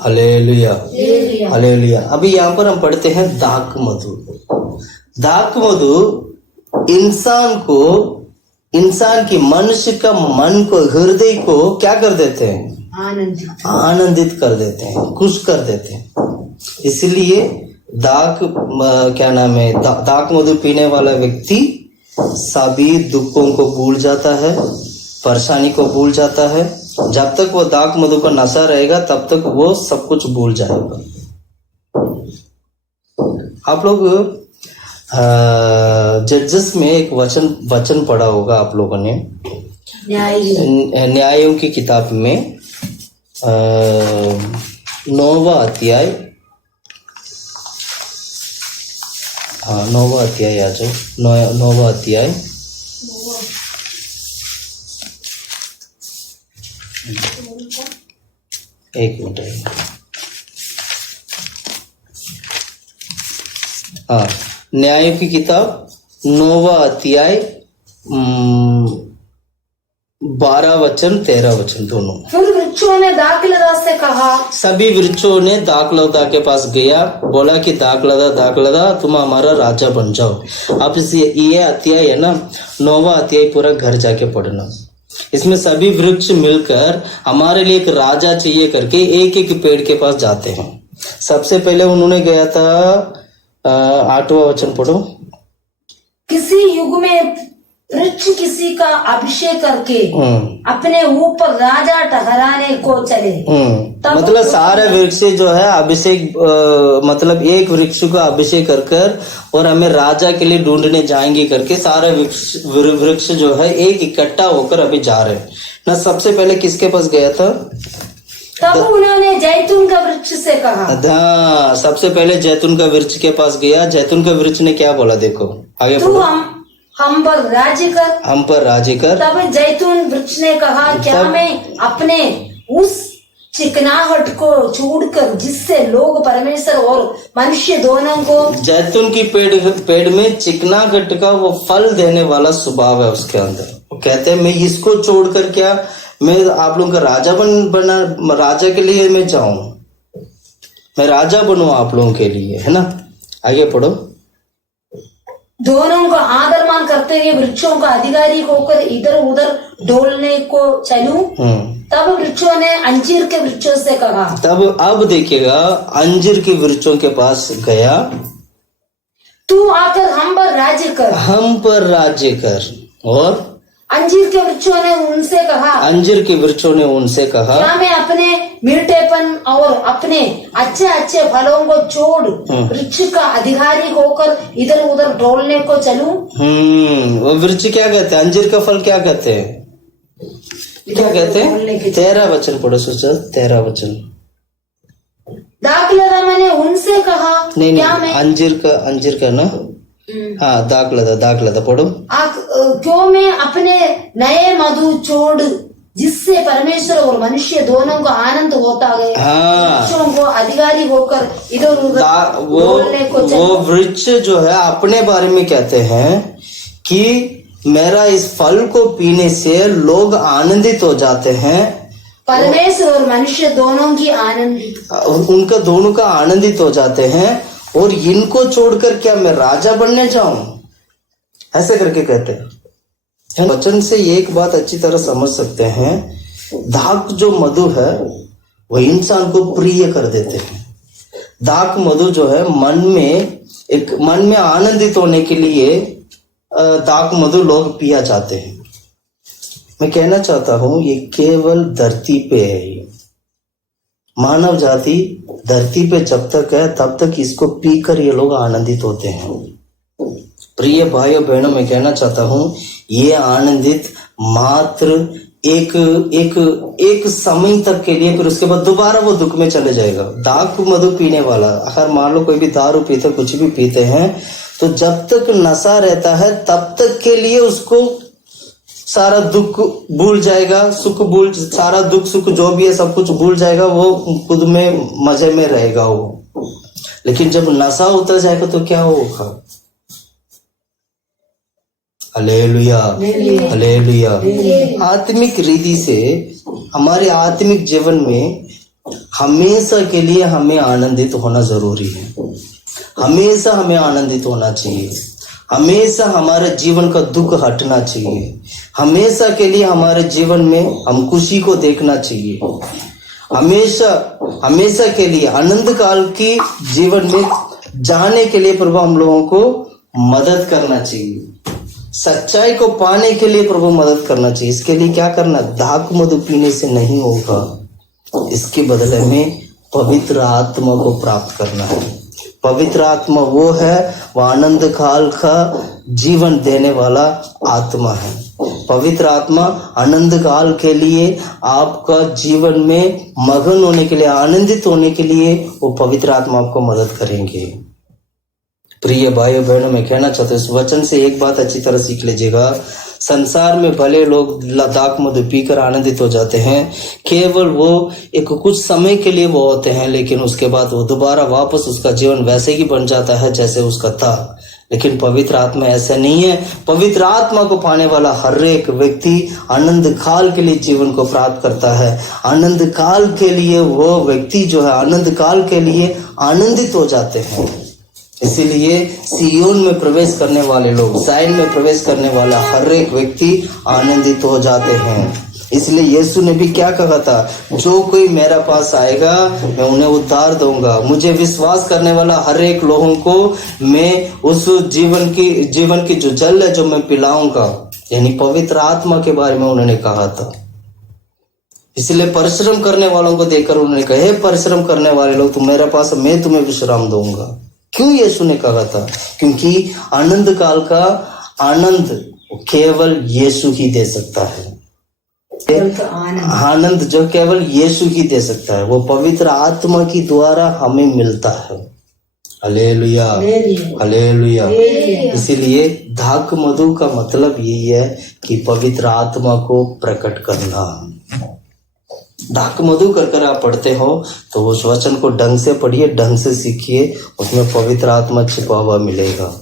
hallelujah, hallelujah. अभी यहाँ पर हम पढ़ते हैं दाखमधु। दाखमधु इंसान की मनुष्य का मन को, हृदय को क्या कर देते हैं, आनंदित कर देते हैं, खुश कर देते हैं। इसलिए क्या नाम है, दाखमधु पीने वाला व्यक्ति सभी दुखों को भूल जाता है, परेशानी को भूल जाता है। जब तक वो दाखमधु का नशा रहेगा तब तक वो सब कुछ भूल जाएगा। आप लोग जजेस में एक वचन पढ़ा होगा आप लोगों ने, न्यायों की किताब में 9वां अध्याय, 9वां अध्याय आ जाओ, 9वां अध्याय, एक मिनट। हाँ, न्यायों की किताब 9वां अध्याय 12 वचन 13 वचन दोनों। फिर वृक्षों ने दाखलता से कहा, सभी वृक्षों ने दाखलता के पास गया, बोला कि दाखलता तुम हमारा राजा बन जाओ। अब ये अध्याय है ना, 9वां अध्याय पूरा घर जाके पढ़ना। इसमें सभी वृक्ष मिलकर हमारे लिए एक राजा चाहिए करके एक एक पेड़ के पास जाते हैं। सबसे पहले उन्होंने गया था 8वां वचन पढ़ो। किसी युग में वृक्ष किसी का अभिषेक करके अपने ऊपर राजा ठहराने को चले। मतलब सारे वृक्ष जो है अभिषेक, मतलब एक वृक्ष को अभिषेक कर और हमें राजा के लिए ढूंढने जाएंगे करके सारे वृक्ष जो है एक इकट्ठा होकर अभी जा रहे हैं ना। सबसे पहले किसके पास गया था? तब उन्होंने जैतून का वृक्ष से कहा। हाँ, सबसे पहले जैतून का वृक्ष के पास गया। जैतून का वृक्ष ने क्या बोला, देखो आगे तू हम पर राज्य कर, हम पर राज्य कर। तब जैतून वृक्ष ने कहा, क्या मैं अपने उस चिकनाहट को छोड़कर जिससे लोग परमेश्वर और मनुष्य दोनों को। जैतून की पेड़ में चिकनाहट का वो फल देने वाला स्वभाव है उसके अंदर। वो कहते हैं मैं इसको छोड़कर क्या, मैं आप लोगों का राजा बना, राजा के लिए मैं जाऊं, मैं राजा बनूं आप लोगों के लिए, है ना। आगे पढ़ो। दोनों का आदर मान करते हुए वृक्षों का अधिकारी होकर इधर उधर डोलने को चलूं। तब वृक्षों ने अंजीर के वृक्षों से कहा। तब अब देखिएगा, अंजीर के वृक्षों के पास गया, तू आकर हम पर राज्य कर, हम पर राज्य कर। और अंजीर के वृक्षों ने उनसे कहा, अंजीर के वृक्षों ने उनसे कहा, क्या मैं अपने मीठेपन और अपने अच्छे अच्छे फलों को छोड़ वृक्ष का अधिकारी होकर इधर उधर डोलने को चलूं? वो वृक्ष क्या कहते हैं, अंजीर का फल क्या कहते हैं, क्या कहते हैं? 13 वचन पढ़ो सोचा, 13 वचन। दाखलता मैंने उनसे कहा, नहीं अंजीर का ना, हाँ दाखलता पढ़ो। क्यों मैं अपने नए मधु छोड़ जिससे परमेश्वर और मनुष्य दोनों को आनंद होता है। वृक्षों को अधिकारी होकर इधर उधर बोलने को वो वृक्ष जो है अपने बारे में कहते हैं कि मेरा इस फल को पीने से लोग आनंदित हो जाते हैं। परमेश्वर और मनुष्य दोनों की आनंदित, उनका दोनों का आनंदित हो जाते हैं। और इनको छोड़कर क्या मैं राजा बनने जाऊं, ऐसे करके कहते हैं। वचन से एक बात अच्छी तरह समझ सकते हैं, दाख जो मधु है वो इंसान को प्रिय कर देते हैं। दाख मधु जो है मन में आनंदित होने के लिए दाख मधु लोग पिया जाते हैं। मैं कहना चाहता हूं ये केवल धरती पे है। ये मानव जाति धरती पे जब तक है तब तक इसको पीकर ये लोग आनंदित होते हैं। प्रिय भाइयों बहनों, मैं कहना चाहता हूं ये आनंदित मात्र एक समय तक के लिए, फिर उसके बाद दोबारा वो दुख में चले जाएगा। दाख मधु पीने वाला, अगर मान लो कोई भी दारू पीते, कुछ भी पीते हैं, तो जब तक नशा रहता है तब तक के लिए उसको सारा दुख भूल जाएगा, सारा दुख सुख जो भी है सब कुछ भूल जाएगा, वो खुद में मजे में रहेगा वो। लेकिन जब नशा उतर जाएगा तो क्या होगा? Hallelujah, hallelujah. आत्मिक रीति से हमारे आत्मिक जीवन में हमेशा के लिए हमें आनंदित होना जरूरी है। हमेशा हमें आनंदित होना चाहिए। हमेशा हमारे जीवन का दुख हटना चाहिए। हमेशा के लिए हमारे जीवन में हम खुशी को देखना चाहिए। हमेशा के लिए आनंद काल की जीवन में जाने के लिए प्रभु हम लोगों को मदद करना चाहिए। सच्चाई को पाने के लिए प्रभु मदद करना चाहिए। इसके लिए क्या करना? दाख मधु पीने से नहीं होगा, इसके बदले में पवित्र आत्मा को प्राप्त करना है। पवित्र आत्मा वो है, वो आनंद काल का जीवन देने वाला आत्मा है। पवित्र आत्मा आनंद काल के लिए, आपका जीवन में मगन होने के लिए, आनंदित होने के लिए वो पवित्र आत्मा आपको मदद करेंगे। प्रिय भाइयों बहनों, मैं कहना चाहता हूँ इस वचन से एक बात अच्छी तरह सीख लीजिएगा। संसार में भले लोग दाख मधु पीकर आनंदित हो जाते हैं, केवल वो एक कुछ समय के लिए वो होते हैं, लेकिन उसके बाद वो दोबारा वापस उसका जीवन वैसे ही बन जाता है जैसे उसका था। लेकिन पवित्र आत्मा ऐसा नहीं है। पवित्र आत्मा को पाने वाला हर एक व्यक्ति आनंद काल के लिए जीवन को प्राप्त करता है। आनंद काल के लिए वो व्यक्ति जो है आनंद काल के लिए आनंदित हो जाते हैं। इसीलिए सियोन में प्रवेश करने वाले लोग, साइन में प्रवेश करने वाला हर एक व्यक्ति आनंदित हो जाते हैं। इसलिए यीशु ने भी क्या कहा था? जो कोई मेरे पास आएगा मैं उन्हें उद्धार दूंगा। मुझे विश्वास करने वाला हर एक लोगों को मैं उस जीवन की जो जल है जो मैं पिलाऊंगा, यानी पवित्र आत्मा के बारे में उन्होंने कहा था। इसलिए परिश्रम करने वालों को देखकर उन्होंने कहा, हे परिश्रम करने वाले लोग तुम मेरे पास, मैं तुम्हें विश्राम दूंगा। क्यों यीशु ने कहा था? क्योंकि आनंद काल का आनंद केवल यीशु ही दे सकता है। आनंद जो केवल यीशु ही दे सकता है, वो पवित्र आत्मा की द्वारा हमें मिलता है। Hallelujah, hallelujah. इसीलिए दाख मधु का मतलब यही है कि पवित्र आत्मा को प्रकट करना। दाख मधु कर आप पढ़ते हो तो उस वचन को ढंग से पढ़िए, ढंग से सीखिए, उसमें पवित्र आत्मा छिपा हुआ मिलेगा।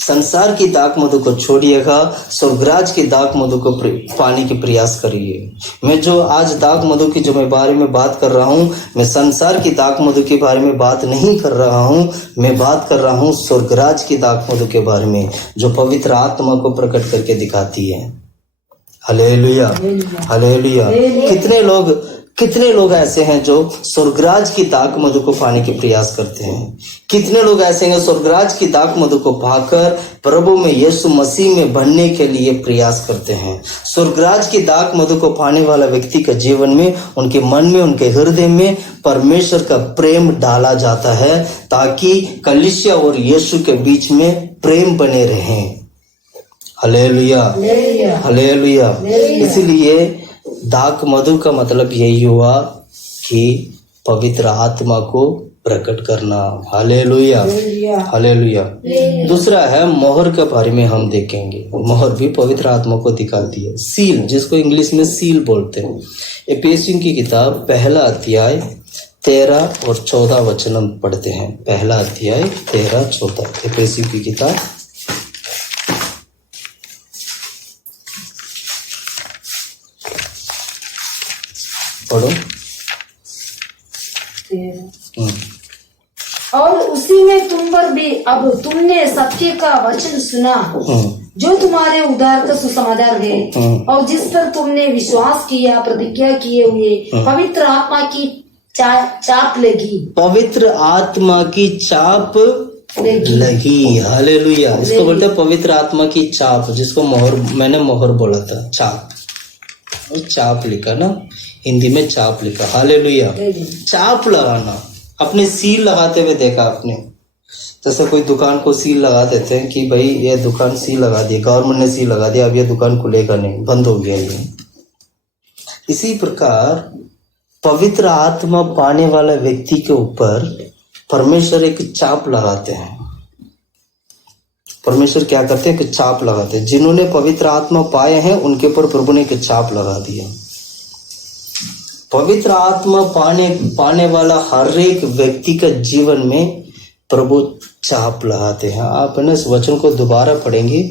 संसार की दाख मधु को छोड़िएगा, स्वर्गराज की दाख मधु को पाने की प्रयास करिए। मैं जो आज दाख मधु की जो मैं बारे में बात कर रहा हूँ, मैं संसार की दाख मधु के बारे में बात नहीं कर रहा हूँ, मैं बात कर रहा हूँ स्वर्गराज की दाख मधु के बारे में, जो पवित्र आत्मा को प्रकट करके दिखाती है। Hallelujah, hallelujah. कितने लोग ऐसे हैं जो स्वर्गराज की दाख मधु को पाने की प्रयास करते हैं? कितने लोग ऐसे हैं स्वर्गराज की दाख मधु को पाकर प्रभु में यीशु मसीह में बनने के लिए प्रयास करते हैं? स्वर्गराज की दाख मधु को पाने वाला व्यक्ति का जीवन में, उनके मन में, उनके हृदय में परमेश्वर का प्रेम डाला जाता है, ताकि कलीसिया और यीशु के बीच में प्रेम बने रहे। Hallelujah, hallelujah. इसलिए दाख मधु का मतलब यही हुआ कि पवित्र आत्मा को प्रकट करना। Hallelujah, hallelujah. हालेलुया। दूसरा है मोहर के बारे में हम देखेंगे। मोहर भी पवित्र आत्मा को दिखाती है। सील, जिसको इंग्लिश में सील बोलते हैं। एफेसियों की किताब 1 अध्याय 13 और 14 वचन हम पढ़ते हैं। 1 अध्याय 13-14 एफेसियों की किताब। पढ़ो। और उसी में तुम पर भी अब तुमने सत्य का वचन सुना, जो तुम्हारे उद्धार का सुसमाचार है, और जिस पर तुमने विश्वास किया, प्रतिज्ञा किए हुए पवित्र आत्मा की चाप लगी। पवित्र आत्मा की चाप लगी। हालेलुया। इसको बोलते हैं पवित्र आत्मा की चाप, जिसको मोहर, मैंने मोहर बोला था। चाप, चाप लिखा ना, हिंदी में चाप लिखा। हालेलुया। चाप लगाना, अपने सील लगाते हुए देखा आपने? जैसे कोई दुकान को सील लगा देते हैं कि भाई ये दुकान सील लगा दी, गवर्नमेंट ने सील लगा दिया, अब ये दुकान खुलेगा नहीं, बंद हो गया ये। इसी प्रकार पवित्र आत्मा पाने वाला व्यक्ति के ऊपर परमेश्वर एक चाप लगाते हैं। परमेश्वर क्या करते हैं? एक चाप लगाते हैं। जिन्होंने पवित्र आत्मा पाए हैं उनके ऊपर प्रभु ने एक चाप लगा दिया। पवित्र आत्मा पाने वाला हर एक व्यक्ति का जीवन में प्रभु चाप लगाते हैं। आप है ना इस वचन को दोबारा पढ़ेंगे,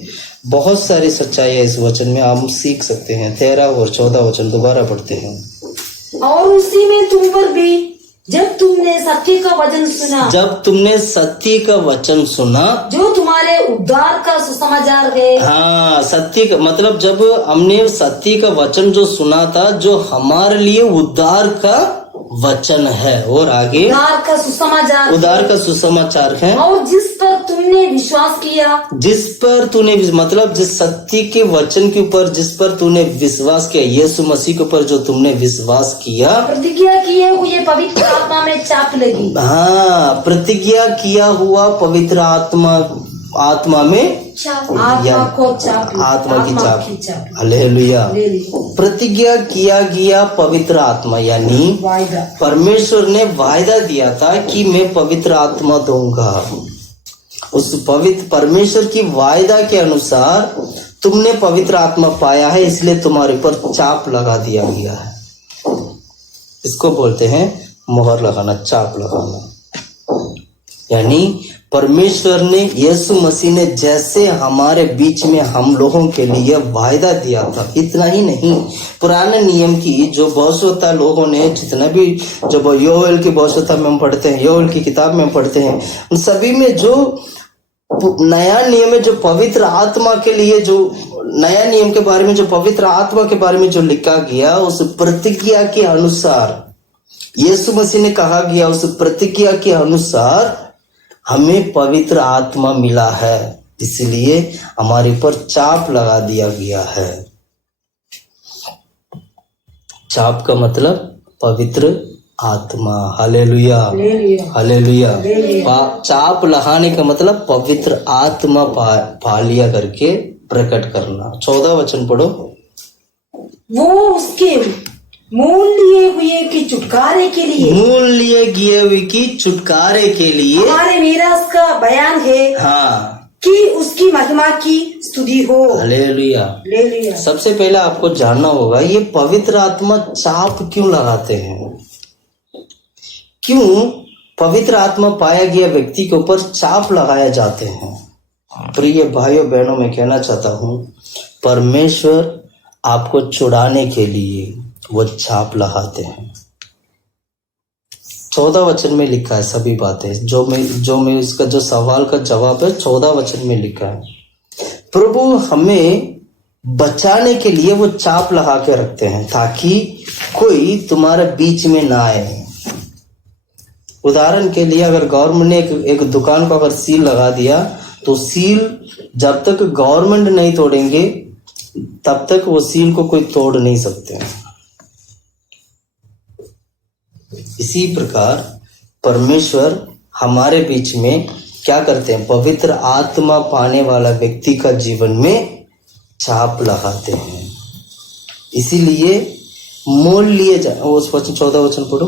बहुत सारी सच्चाई है इस वचन में, आप सीख सकते हैं। 13 और 14 वचन दोबारा पढ़ते हैं। और उसी में तुम पर भी जब तुमने सत्य का वचन सुना, जब तुमने सत्य का वचन सुना, जो तुम्हारे उद्धार का सुसमाचार है। हाँ, सत्य का मतलब जब हमने सत्य का वचन जो सुना था, जो हमारे लिए उद्धार का वचन है, और आगे उद्धार का सुसमाचार, उद्धार का सुसमाचार है, और जिस पर तुमने विश्वास किया, जिस पर तूने मतलब जिस सत्य के वचन के ऊपर जिस पर तूने विश्वास किया, यीशु मसीह के ऊपर जो तुमने विश्वास किया, प्रतिज्ञा किए हुए पवित्र आत्मा में चाप लगी। हाँ, प्रतिज्ञा किया हुआ पवित्र आत्मा में आत्मा की चाप। हालेलुया। प्रतिज्ञा किया गया पवित्र आत्मा, यानी परमेश्वर ने वायदा दिया था कि मैं पवित्र आत्मा दूंगा। उस पवित्र परमेश्वर की वायदा के अनुसार तुमने पवित्र आत्मा पाया है, इसलिए तुम्हारे ऊपर चाप लगा दिया गया है। इसको बोलते हैं मोहर लगाना, चाप लगाना। यानी परमेश्वर ने, यीशु मसीह ने जैसे हमारे बीच में हम लोगों के लिए वायदा दिया था, इतना ही नहीं, पुराने नियम की जो बहुश्रुता लोगों ने जितना भी, जब योएल की बहुश्रुता में हम पढ़ते हैं, योएल की किताब में हम पढ़ते हैं, उन सभी में जो नया नियम है, जो पवित्र आत्मा के लिए, जो नया नियम के बारे में, जो पवित्र आत्मा के बारे में जो लिखा गया, उस प्रतिज्ञा के अनुसार यीशु मसीह ने कहा गया, उस प्रतिज्ञा के अनुसार हमें पवित्र आत्मा मिला है, इसलिए हमारे पर चाप लगा दिया गया है। चाप का मतलब पवित्र आत्मा। Hallelujah, hallelujah. चाप लगाने का मतलब पवित्र आत्मा पा लिया करके प्रकट करना। 14 वचन पढ़ो। वो उसके मूल लिए हुए की छुटकारे के लिए, मूल लिए गए हुए की छुटकारे के लिए हमारे मीरास का बयान है। हाँ, कि उसकी महिमा की स्तुति हो। Hallelujah, hallelujah. सबसे पहले आपको जानना होगा ये पवित्र आत्मा चाप क्यों लगाते हैं, क्यों पवित्र आत्मा पाया गया व्यक्ति के ऊपर चाप लगाए जाते हैं। प्रिय भाइयों बहनों, मैं कहना चाहता हूँ परमेश्वर आपको छुड़ाने के लिए वो छाप लगाते हैं। 14 वचन में लिखा है सभी बातें, जो मैं इसका जो सवाल का जवाब है 14 वचन में लिखा है। प्रभु हमें बचाने के लिए वो चाप लगा के रखते हैं ताकि कोई तुम्हारे बीच में ना आए। उदाहरण के लिए अगर गवर्नमेंट ने एक दुकान को अगर सील लगा दिया तो सील जब तक गवर्नमेंट नहीं तोड़ेंगे तब तक वो सील को कोई तोड़ नहीं सकते। इसी प्रकार परमेश्वर हमारे बीच में क्या करते हैं, पवित्र आत्मा पाने वाला व्यक्ति का जीवन में छाप लगाते हैं। इसीलिए मोल लिए उस वचन 14 वचन पढ़ो।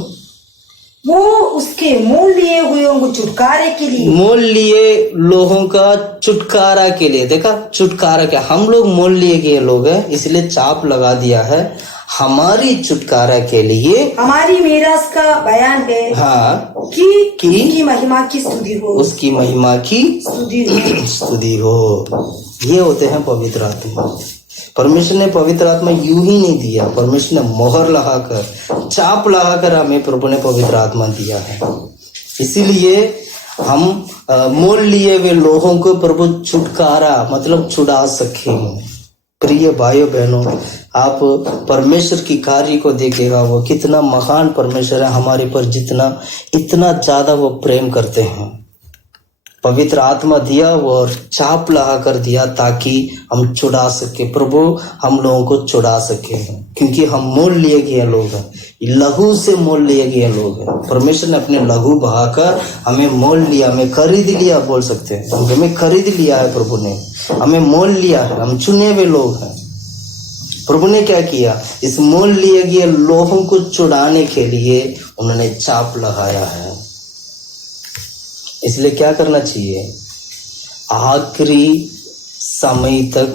वो उसके मोल लिए हुए को छुटकारे के लिए, मोल लिए लोगों का छुटकारा के लिए। देखा, छुटकारा क्या, हम लोग मोल लिए गए लोग हैं, इसलिए चाप लगा दिया है हमारी छुटकारा के लिए। हमारी मीरास का बयान है हाँ, कि उसकी महिमा की स्तुति हो, उसकी महिमा की स्तुति हो। स्तुति हो। ये होते हैं पवित्र आत्मा। परमेश्वर ने पवित्र आत्मा यूं ही नहीं दिया, परमेश्वर ने मोहर लगाकर, चाप लगाकर हमें प्रभु ने पवित्र आत्मा दिया है। इसीलिए हम मोल लिए वे लोगों को प्रभु छुटकारा मतलब छुड़ा सके। प्रिय भाइयों बहनों, आप परमेश्वर की कार्य को देखेगा, वो कितना महान परमेश्वर है हमारे पर, जितना इतना ज्यादा वो प्रेम करते हैं। पवित्र आत्मा दिया और चाप लगा कर दिया ताकि हम छुड़ा सके, प्रभु हम लोगों को छुड़ा सके, क्योंकि हम मोल लिए गए लोग हैं, लहू से मोल लिए गए लोग हैं। परमेश्वर ने अपने लहू बहाकर हमें मोल लिया, हमें खरीद लिया बोल सकते हैं। हमें खरीद लिया है प्रभु ने, हमें मोल लिया है, हम चुने हुए लोग हैं। प्रभु ने क्या किया, इस मोल लिए गए लोगों को छुड़ाने के लिए उन्होंने चाप लगाया है। इसलिए क्या करना चाहिए, आखिरी समय तक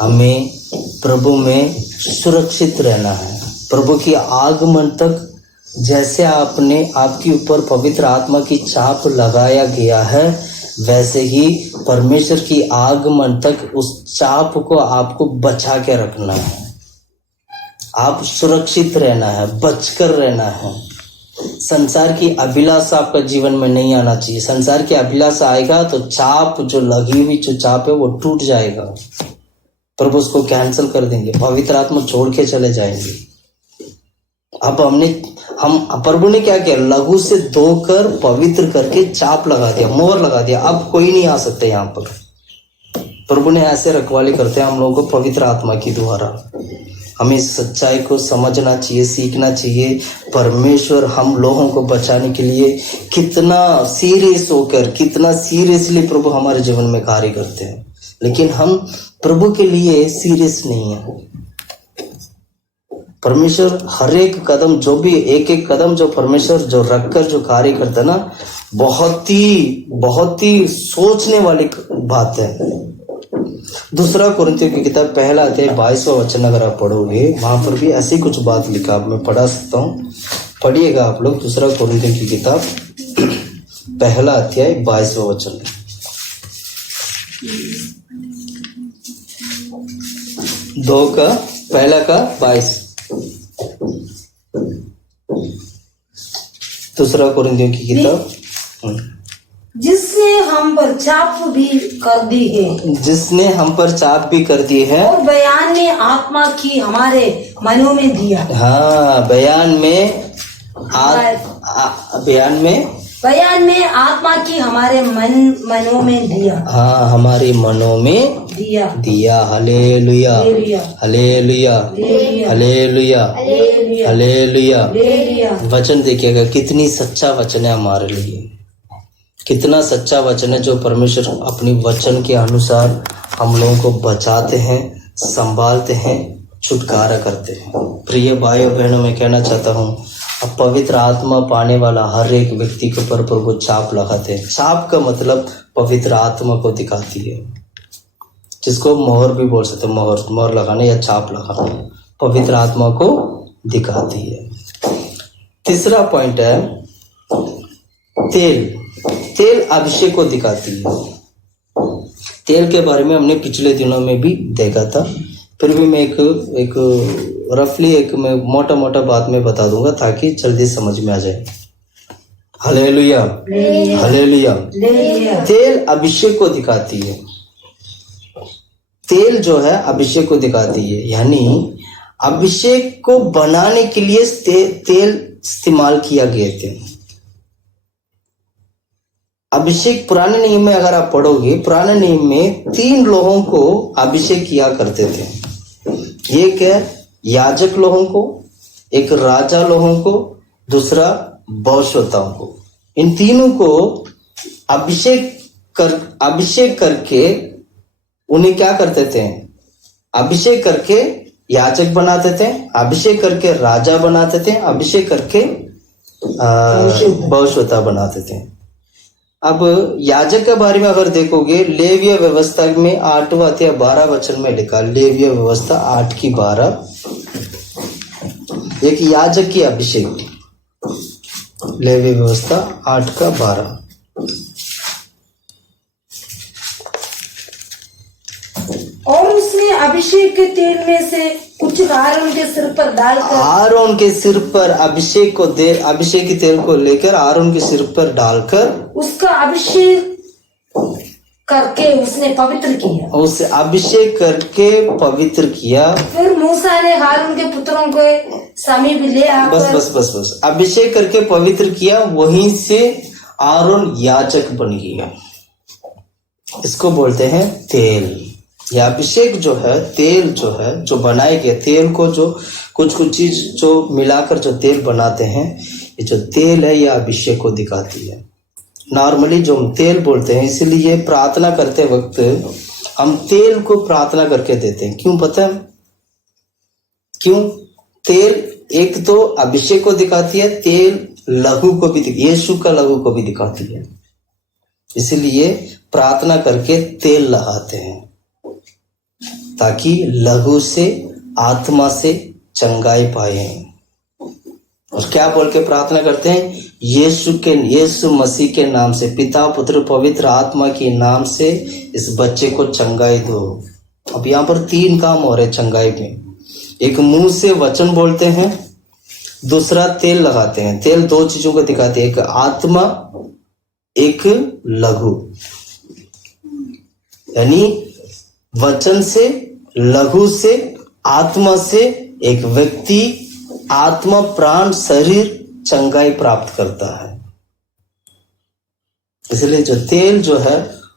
हमें प्रभु में सुरक्षित रहना है। प्रभु की आगमन तक जैसे आपके ऊपर पवित्र आत्मा की चाप लगाया गया है, वैसे ही परमेश्वर की आगमन तक उस चाप को आपको बचा के रखना है। आप सुरक्षित रहना है, बचकर रहना है। संसार की अभिलाषा आपका जीवन में नहीं आना चाहिए। संसार की अभिलाषा आएगा तो चाप जो लगी हुई जो चाप है वो टूट जाएगा, प्रभु उसको कैंसिल कर देंगे, पवित्र आत्मा छोड़ के चले जाएंगे। अब हम प्रभु ने क्या किया, लघु से धोकर पवित्र करके चाप लगा दिया, मोहर लगा दिया। अब कोई नहीं आ सकता यहाँ पर। प्रभु ने ऐसे रखवाली करते हैं हम लोगों को पवित्र आत्मा की द्वारा। हमें इस सच्चाई को समझना चाहिए, सीखना चाहिए। परमेश्वर हम लोगों को बचाने के लिए कितना सीरियस होकर, कितना सीरियसली प्रभु हमारे जीवन में कार्य करते हैं, लेकिन हम प्रभु के लिए सीरियस नहीं है। परमेश्वर हर एक कदम, जो भी एक एक कदम जो परमेश्वर जो रखकर जो कार्य करता है ना, बहुत ही सोचने वाली बात है। दूसरा कुरिन्थियों की किताब पहला अध्याय 22वां वचन अगर आप पढ़ोगे, वहां पर भी ऐसी कुछ बात लिखा, मैं पढ़ा सकता हूँ, पढ़िएगा आप लोग। दूसरा कुरिन्थियों की किताब पहला अध्याय 22वां वचन, 2:1-22। दूसरा कुरिन्थियों की किताब, जिसने हम पर चाप भी कर दी है, जिसने हम पर चाप भी कर दी है, और बयान में आत्मा की हमारे मनों में दिया। हाँ, बयान में आत्मा की हमारे मनों में दिया। हाँ, हमारे मनों में दिया। Hallelujah, hallelujah, hallelujah, hallelujah. वचन देखिएगा कितनी सच्चा वचन है हमारे लिए, कितना सच्चा वचन है जो परमेश्वर अपनी वचन के अनुसार हम लोगों को बचाते हैं, संभालते हैं, छुटकारा करते हैं। प्रिय भाइयों बहनों, मैं कहना चाहता हूँ, अब पवित्र आत्मा पाने वाला हर एक व्यक्ति के ऊपर प्रभु चाप लगाते हैं। चाप का मतलब पवित्र आत्मा को दिखाती है, जिसको मोहर भी बोल सकते हैं। मोहर लगाना या चाप लगाना पवित्र आत्मा को दिखाती है। तीसरा पॉइंट है तेल अभिषेक को दिखाती है। तेल के बारे में हमने पिछले दिनों में भी देखा था, फिर भी मैं एक रफली मैं मोटा बात में बता दूंगा ताकि जल्दी समझ में आ जाए। Hallelujah, hallelujah. तेल अभिषेक को दिखाती है। तेल जो है अभिषेक को दिखाती है, यानी अभिषेक को बनाने के लिए तेल इस्तेमाल किया गए थे। अभिषेक पुराने नियम में अगर आप पढ़ोगे, पुराने नियम में 3 लोगों को अभिषेक किया करते थे। एक है याजक लोगों को, एक राजा लोगों को, दूसरा भविष्यवक्ताओं को। इन तीनों को अभिषेक करके उन्हें क्या करते थे, अभिषेक करके याजक बनाते थे, अभिषेक करके राजा बनाते थे, अभिषेक करके भविष्यवक्ता बनाते थे। अब याजक के बारे में अगर देखोगे, लेविया व्यवस्था में 8वां अध्याय 12 वचन में लिखा, लेविया व्यवस्था 8 की 12, एक याजक की अभिषेक, लेविया व्यवस्था 8 का 12। और उसने अभिषेक के तेल में से कुछ आरोन के सिर पर डालकर, आरोन के सिर पर अभिषेक के तेल को लेकर आरोन के सिर पर डालकर उसका अभिषेक करके उसने पवित्र किया, उसे अभिषेक करके पवित्र किया। फिर मूसा ने हारून के पुत्रों के समीप ले आकर, बस अभिषेक करके पवित्र किया, वहीं से आरोन याजक बन गया। इसको बोलते हैं तेल। या अभिषेक जो है, तेल जो है, जो बनाए गए तेल को, जो कुछ चीज जो मिलाकर जो तेल बनाते हैं, ये जो तेल है, यह अभिषेक को दिखाती है। नॉर्मली जो हम तेल बोलते हैं, इसलिए प्रार्थना करते वक्त हम तेल को प्रार्थना करके देते हैं। क्यों पता है क्यों? तेल एक तो अभिषेक को दिखाती है, तेल लहू को भी, यीशु का लहू को भी दिखाती है। इसलिए प्रार्थना करके तेल लगाते हैं, ताकि लहू से, आत्मा से चंगाई पाए। और क्या बोल के प्रार्थना करते हैं? यीशु मसीह के नाम से, पिता पुत्र पवित्र आत्मा के नाम से इस बच्चे को चंगाई दो। अब यहाँ पर 3 काम हो रहे चंगाई में। एक मुंह से वचन बोलते हैं, दूसरा तेल लगाते हैं। तेल 2 चीजों को दिखाते हैं, एक आत्मा, एक लघु। यानी वचन से, लघु से, आत्मा से एक व्यक्ति आत्मा, प्राण, शरीर चंगाई प्राप्त करता है। इसलिए जो तेल जो है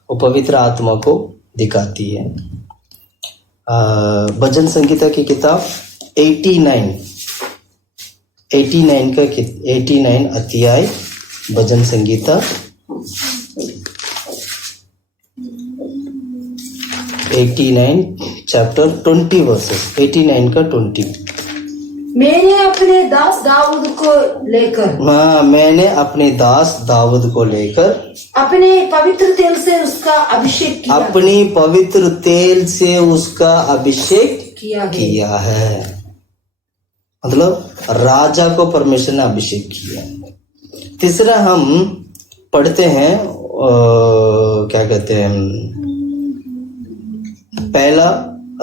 वो पवित्र आत्मा को दिखाती है। भजन संगीता की किताब 89 अध्याय भजन संगीता 89 चैप्टर 20 वर्सेस 89 का 20। मैंने अपने दास दाऊद को लेकर अपने पवित्र तेल से उसका अभिषेक किया, अपनी पवित्र तेल से उसका अभिषेक किया है। मतलब राजा को परमेश्वर ने अभिषेक किया। तीसरा हम पढ़ते हैं, क्या कहते हैं, पहला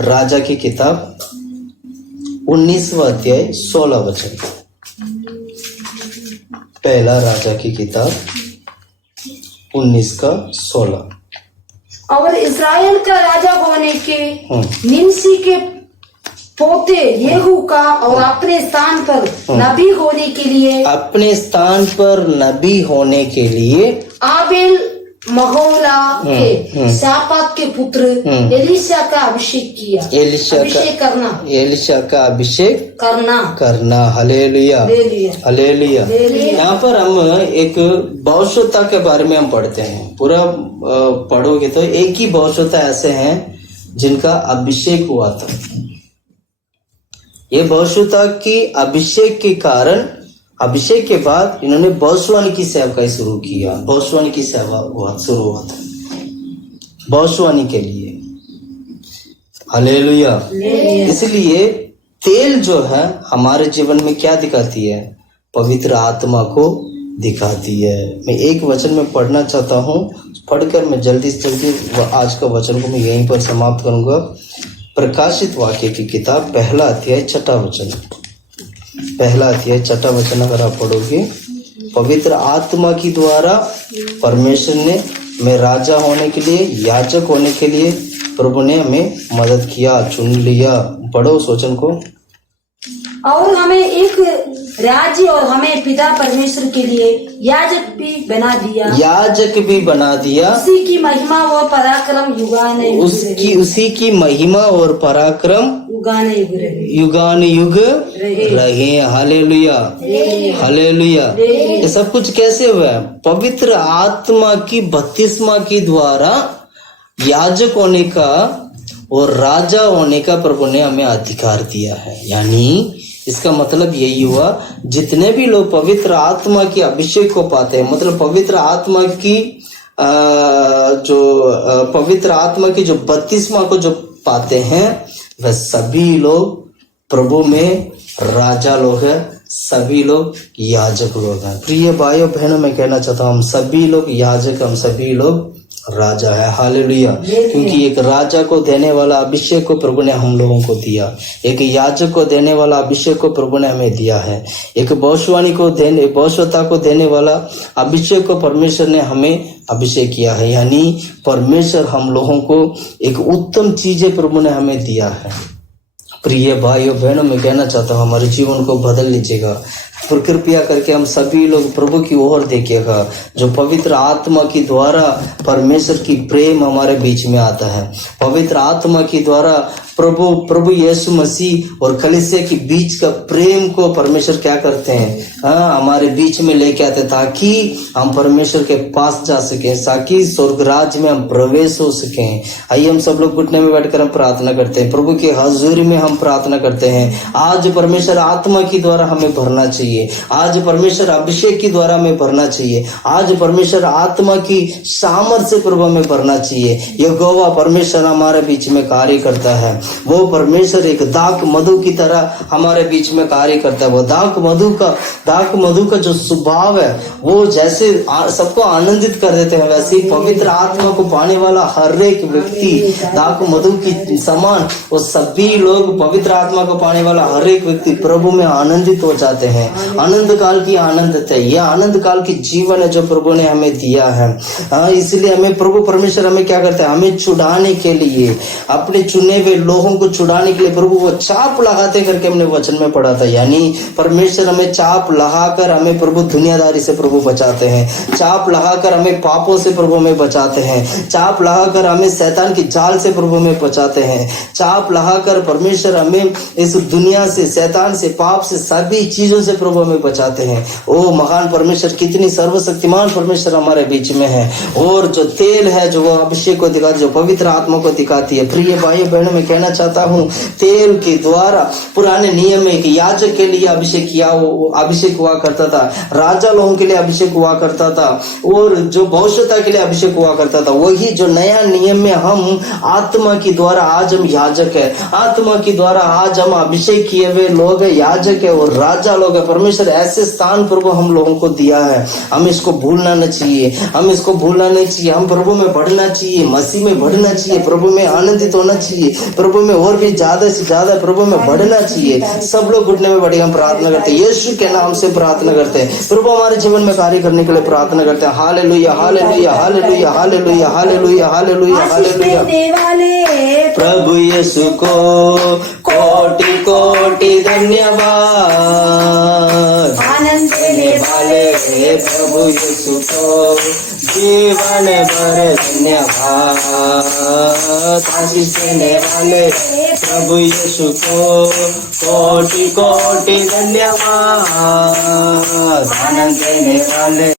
राजा की किताब 19वां अध्याय 16 वचन। पहला राजा की किताब 19 का 16। और इस्राएल का राजा होने के निमसी के पोते येहू का और अपने स्थान पर नबी होने के लिए आबेल महोला के शापात के पुत्र एलिशा का अभिषेक किया। एलिशा का अभिषेक करना। Hallelujah, hallelujah. यहाँ पर हम एक भविष्यवक्ता के बारे में हम पढ़ते हैं। पूरा पढ़ोगे तो एक ही भविष्यवक्ता ऐसे हैं जिनका अभिषेक हुआ था। ये भविष्यवक्ता की अभिषेक के कारण, अभिषेक के बाद इन्होंने भविष्यवाणी की सेवा शुरू किया। भविष्यवाणी की सेवा शुरू हुआ था भविष्यवाणी के लिए। हालेलुया। इसलिए तेल जो है हमारे जीवन में क्या दिखाती है? पवित्र आत्मा को दिखाती है। मैं एक वचन में पढ़ना चाहता हूँ, पढ़कर मैं जल्दी से जल्दी आज का वचन को मैं यहीं पर समाप्त करूंगा। प्रकाशित वाक्य की किताब 1 अध्याय 6 वचन। 1 अध्याय 6 वचन अगर आप पढ़ोगे, पवित्र आत्मा की द्वारा परमेश्वर ने मैं राजा होने के लिए, याजक होने के लिए प्रभु ने हमें मदद किया, चुन लिया। पढ़ो उस वचन को। और हमें एक राज्य और हमें पिता परमेश्वर के लिए याजक भी बना दिया। उसी की महिमा और पराक्रम उसी की महिमा और पराक्रम युगान युग रहे। Hallelujah, hallelujah. ये सब कुछ कैसे हुआ है? पवित्र आत्मा की बपतिस्मा के द्वारा याजक होने का और राजा होने का प्रभु ने हमें अधिकार दिया है। यानी इसका मतलब यही हुआ, जितने भी लोग पवित्र आत्मा की अभिषेक को पाते हैं, मतलब पवित्र आत्मा की पवित्र आत्मा की जो बपतिस्मा को जो पाते हैं, वह सभी लोग प्रभु में राजा लोग हैं, सभी लोग याजक लोग हैं। प्रिय भाइयों बहनों, मैं कहना चाहता हूँ हम सभी लोग याजक, हम सभी लोग राजा है। हालेलुया। क्योंकि एक राजा को देने वाला अभिषेक को प्रभु ने हम लोगों को दिया, एक याजक को देने वाला अभिषेक को प्रभु ने हमें दिया है, एक भविष्यता को देने वाला अभिषेक को परमेश्वर ने हमें अभिषेक किया है। यानी परमेश्वर हम लोगों को एक उत्तम चीजें प्रभु ने हमें दिया है। प्रिय भाइयों बहनों, मैं कहना चाहता हूँ हमारे जीवन को बदल लीजिएगा। पर कृपया करके हम सभी लोग प्रभु की ओर देखिएगा, जो पवित्र आत्मा के द्वारा परमेश्वर की प्रेम हमारे बीच में आता है। पवित्र आत्मा के द्वारा प्रभु यीशु मसीह और कलीसिया के बीच का प्रेम को परमेश्वर क्या करते हैं, हमारे बीच में लेके आते, ताकि हम परमेश्वर के पास जा सकें, ताकि स्वर्ग राज्य में हम प्रवेश हो सकें। आइए हम सब लोग घुटने में बैठकर हम प्रार्थना करते हैं, प्रभु की हजूरी में हम प्रार्थना करते हैं। आज परमेश्वर आत्मा के द्वारा हमें भरना चाहिए, आज परमेश्वर अभिषेक के द्वारा हमें भरना चाहिए, आज परमेश्वर आत्मा की सामर्थ्य से प्रभु हमें भरना चाहिए। यहोवा परमेश्वर हमारे बीच में कार्य करता है, वो परमेश्वर एक दाख मधु की तरह हमारे बीच में कार्य करता है। वो दाख मधु का जो स्वभाव है, वो जैसे सबको आनंदित कर देते हैं, वैसे ही पवित्र आत्मा को पाने वाला हर एक व्यक्ति दाख मधु की समान, वो सभी लोग पवित्र आत्मा को पाने वाला हर एक व्यक्ति प्रभु में आनंदित हो जाते हैं। आनंद काल की आनंद है, यह आनंद काल की जीवन है जो प्रभु ने हमें दिया है। इसलिए हमें प्रभु परमेश्वर हमें क्या करता है, हमें छुड़ाने के लिए, अपने चुने हुए लोगों को छुड़ाने के लिए प्रभु वो चाप लगाते करके हमने वचन में पढ़ा था। यानी परमेश्वर हमें चाप लगाकर हमें प्रभु दुनियादारी से प्रभु बचाते हैं, चाप लगाकर हमें पापों से प्रभु में बचाते हैं, चाप लगाकर हमें शैतान की जाल से प्रभु में बचाते हैं, चाप लगाकर परमेश्वर हमें इस दुनिया से, शैतान से, पाप से, सभी चीजों से प्रभु हमें बचाते हैं। ओ महान परमेश्वर, कितनी सर्वशक्तिमान परमेश्वर हमारे बीच में है। और जो तेल है जो वो अभिषेक को दिखाती, जो पवित्र आत्मा को दिखाती है। प्रिय भाइयों बहनों, मैं कहना चाहता हूँ तेल के द्वारा पुराने नियम में एक याजक के लिए अभिषेक हुआ करता था, राजा लोगों के लिए अभिषेक हुआ करता था, और जो भविष्यता के लिए अभिषेक हुआ करता था। वही जो नया नियम में हम आत्मा के द्वारा आज हम याजक है, आत्मा के द्वारा आज हम अभिषेक किए हुए लोग है, याजक है और राजा लोग है। परमेश्वर ऐसे स्थान प्रभु हम लोगों को दिया है, हम इसको भूलना नहीं चाहिए, हम इसको भूलना नहीं चाहिए। हम प्रभु में बढ़ना चाहिए, मसीह में बढ़ना चाहिए, प्रभु में आनंदित होना चाहिए, प्रभु में और भी ज्यादा से ज्यादा प्रभु में बढ़ना चाहिए। सब लोग घुटने में बढ़े हम प्रार्थना करते हैं, यीशु के नाम से प्रार्थना करते हैं। प्रभु हमारे जीवन में कार्य करने के लिए प्रार्थना करते हैं। Hallelujah, hallelujah, hallelujah, hallelujah, hallelujah, hallelujah, hallelujah. प्रभु यीशु को कोटि कोटि धन्यवाद, आनंद देने वाले प्रभु यीशु को जीवन भर धन्यवाद, आशीष देने वाले प्रभु यीशु को कोटि कोटि धन्यवाद, आनंद देने वाले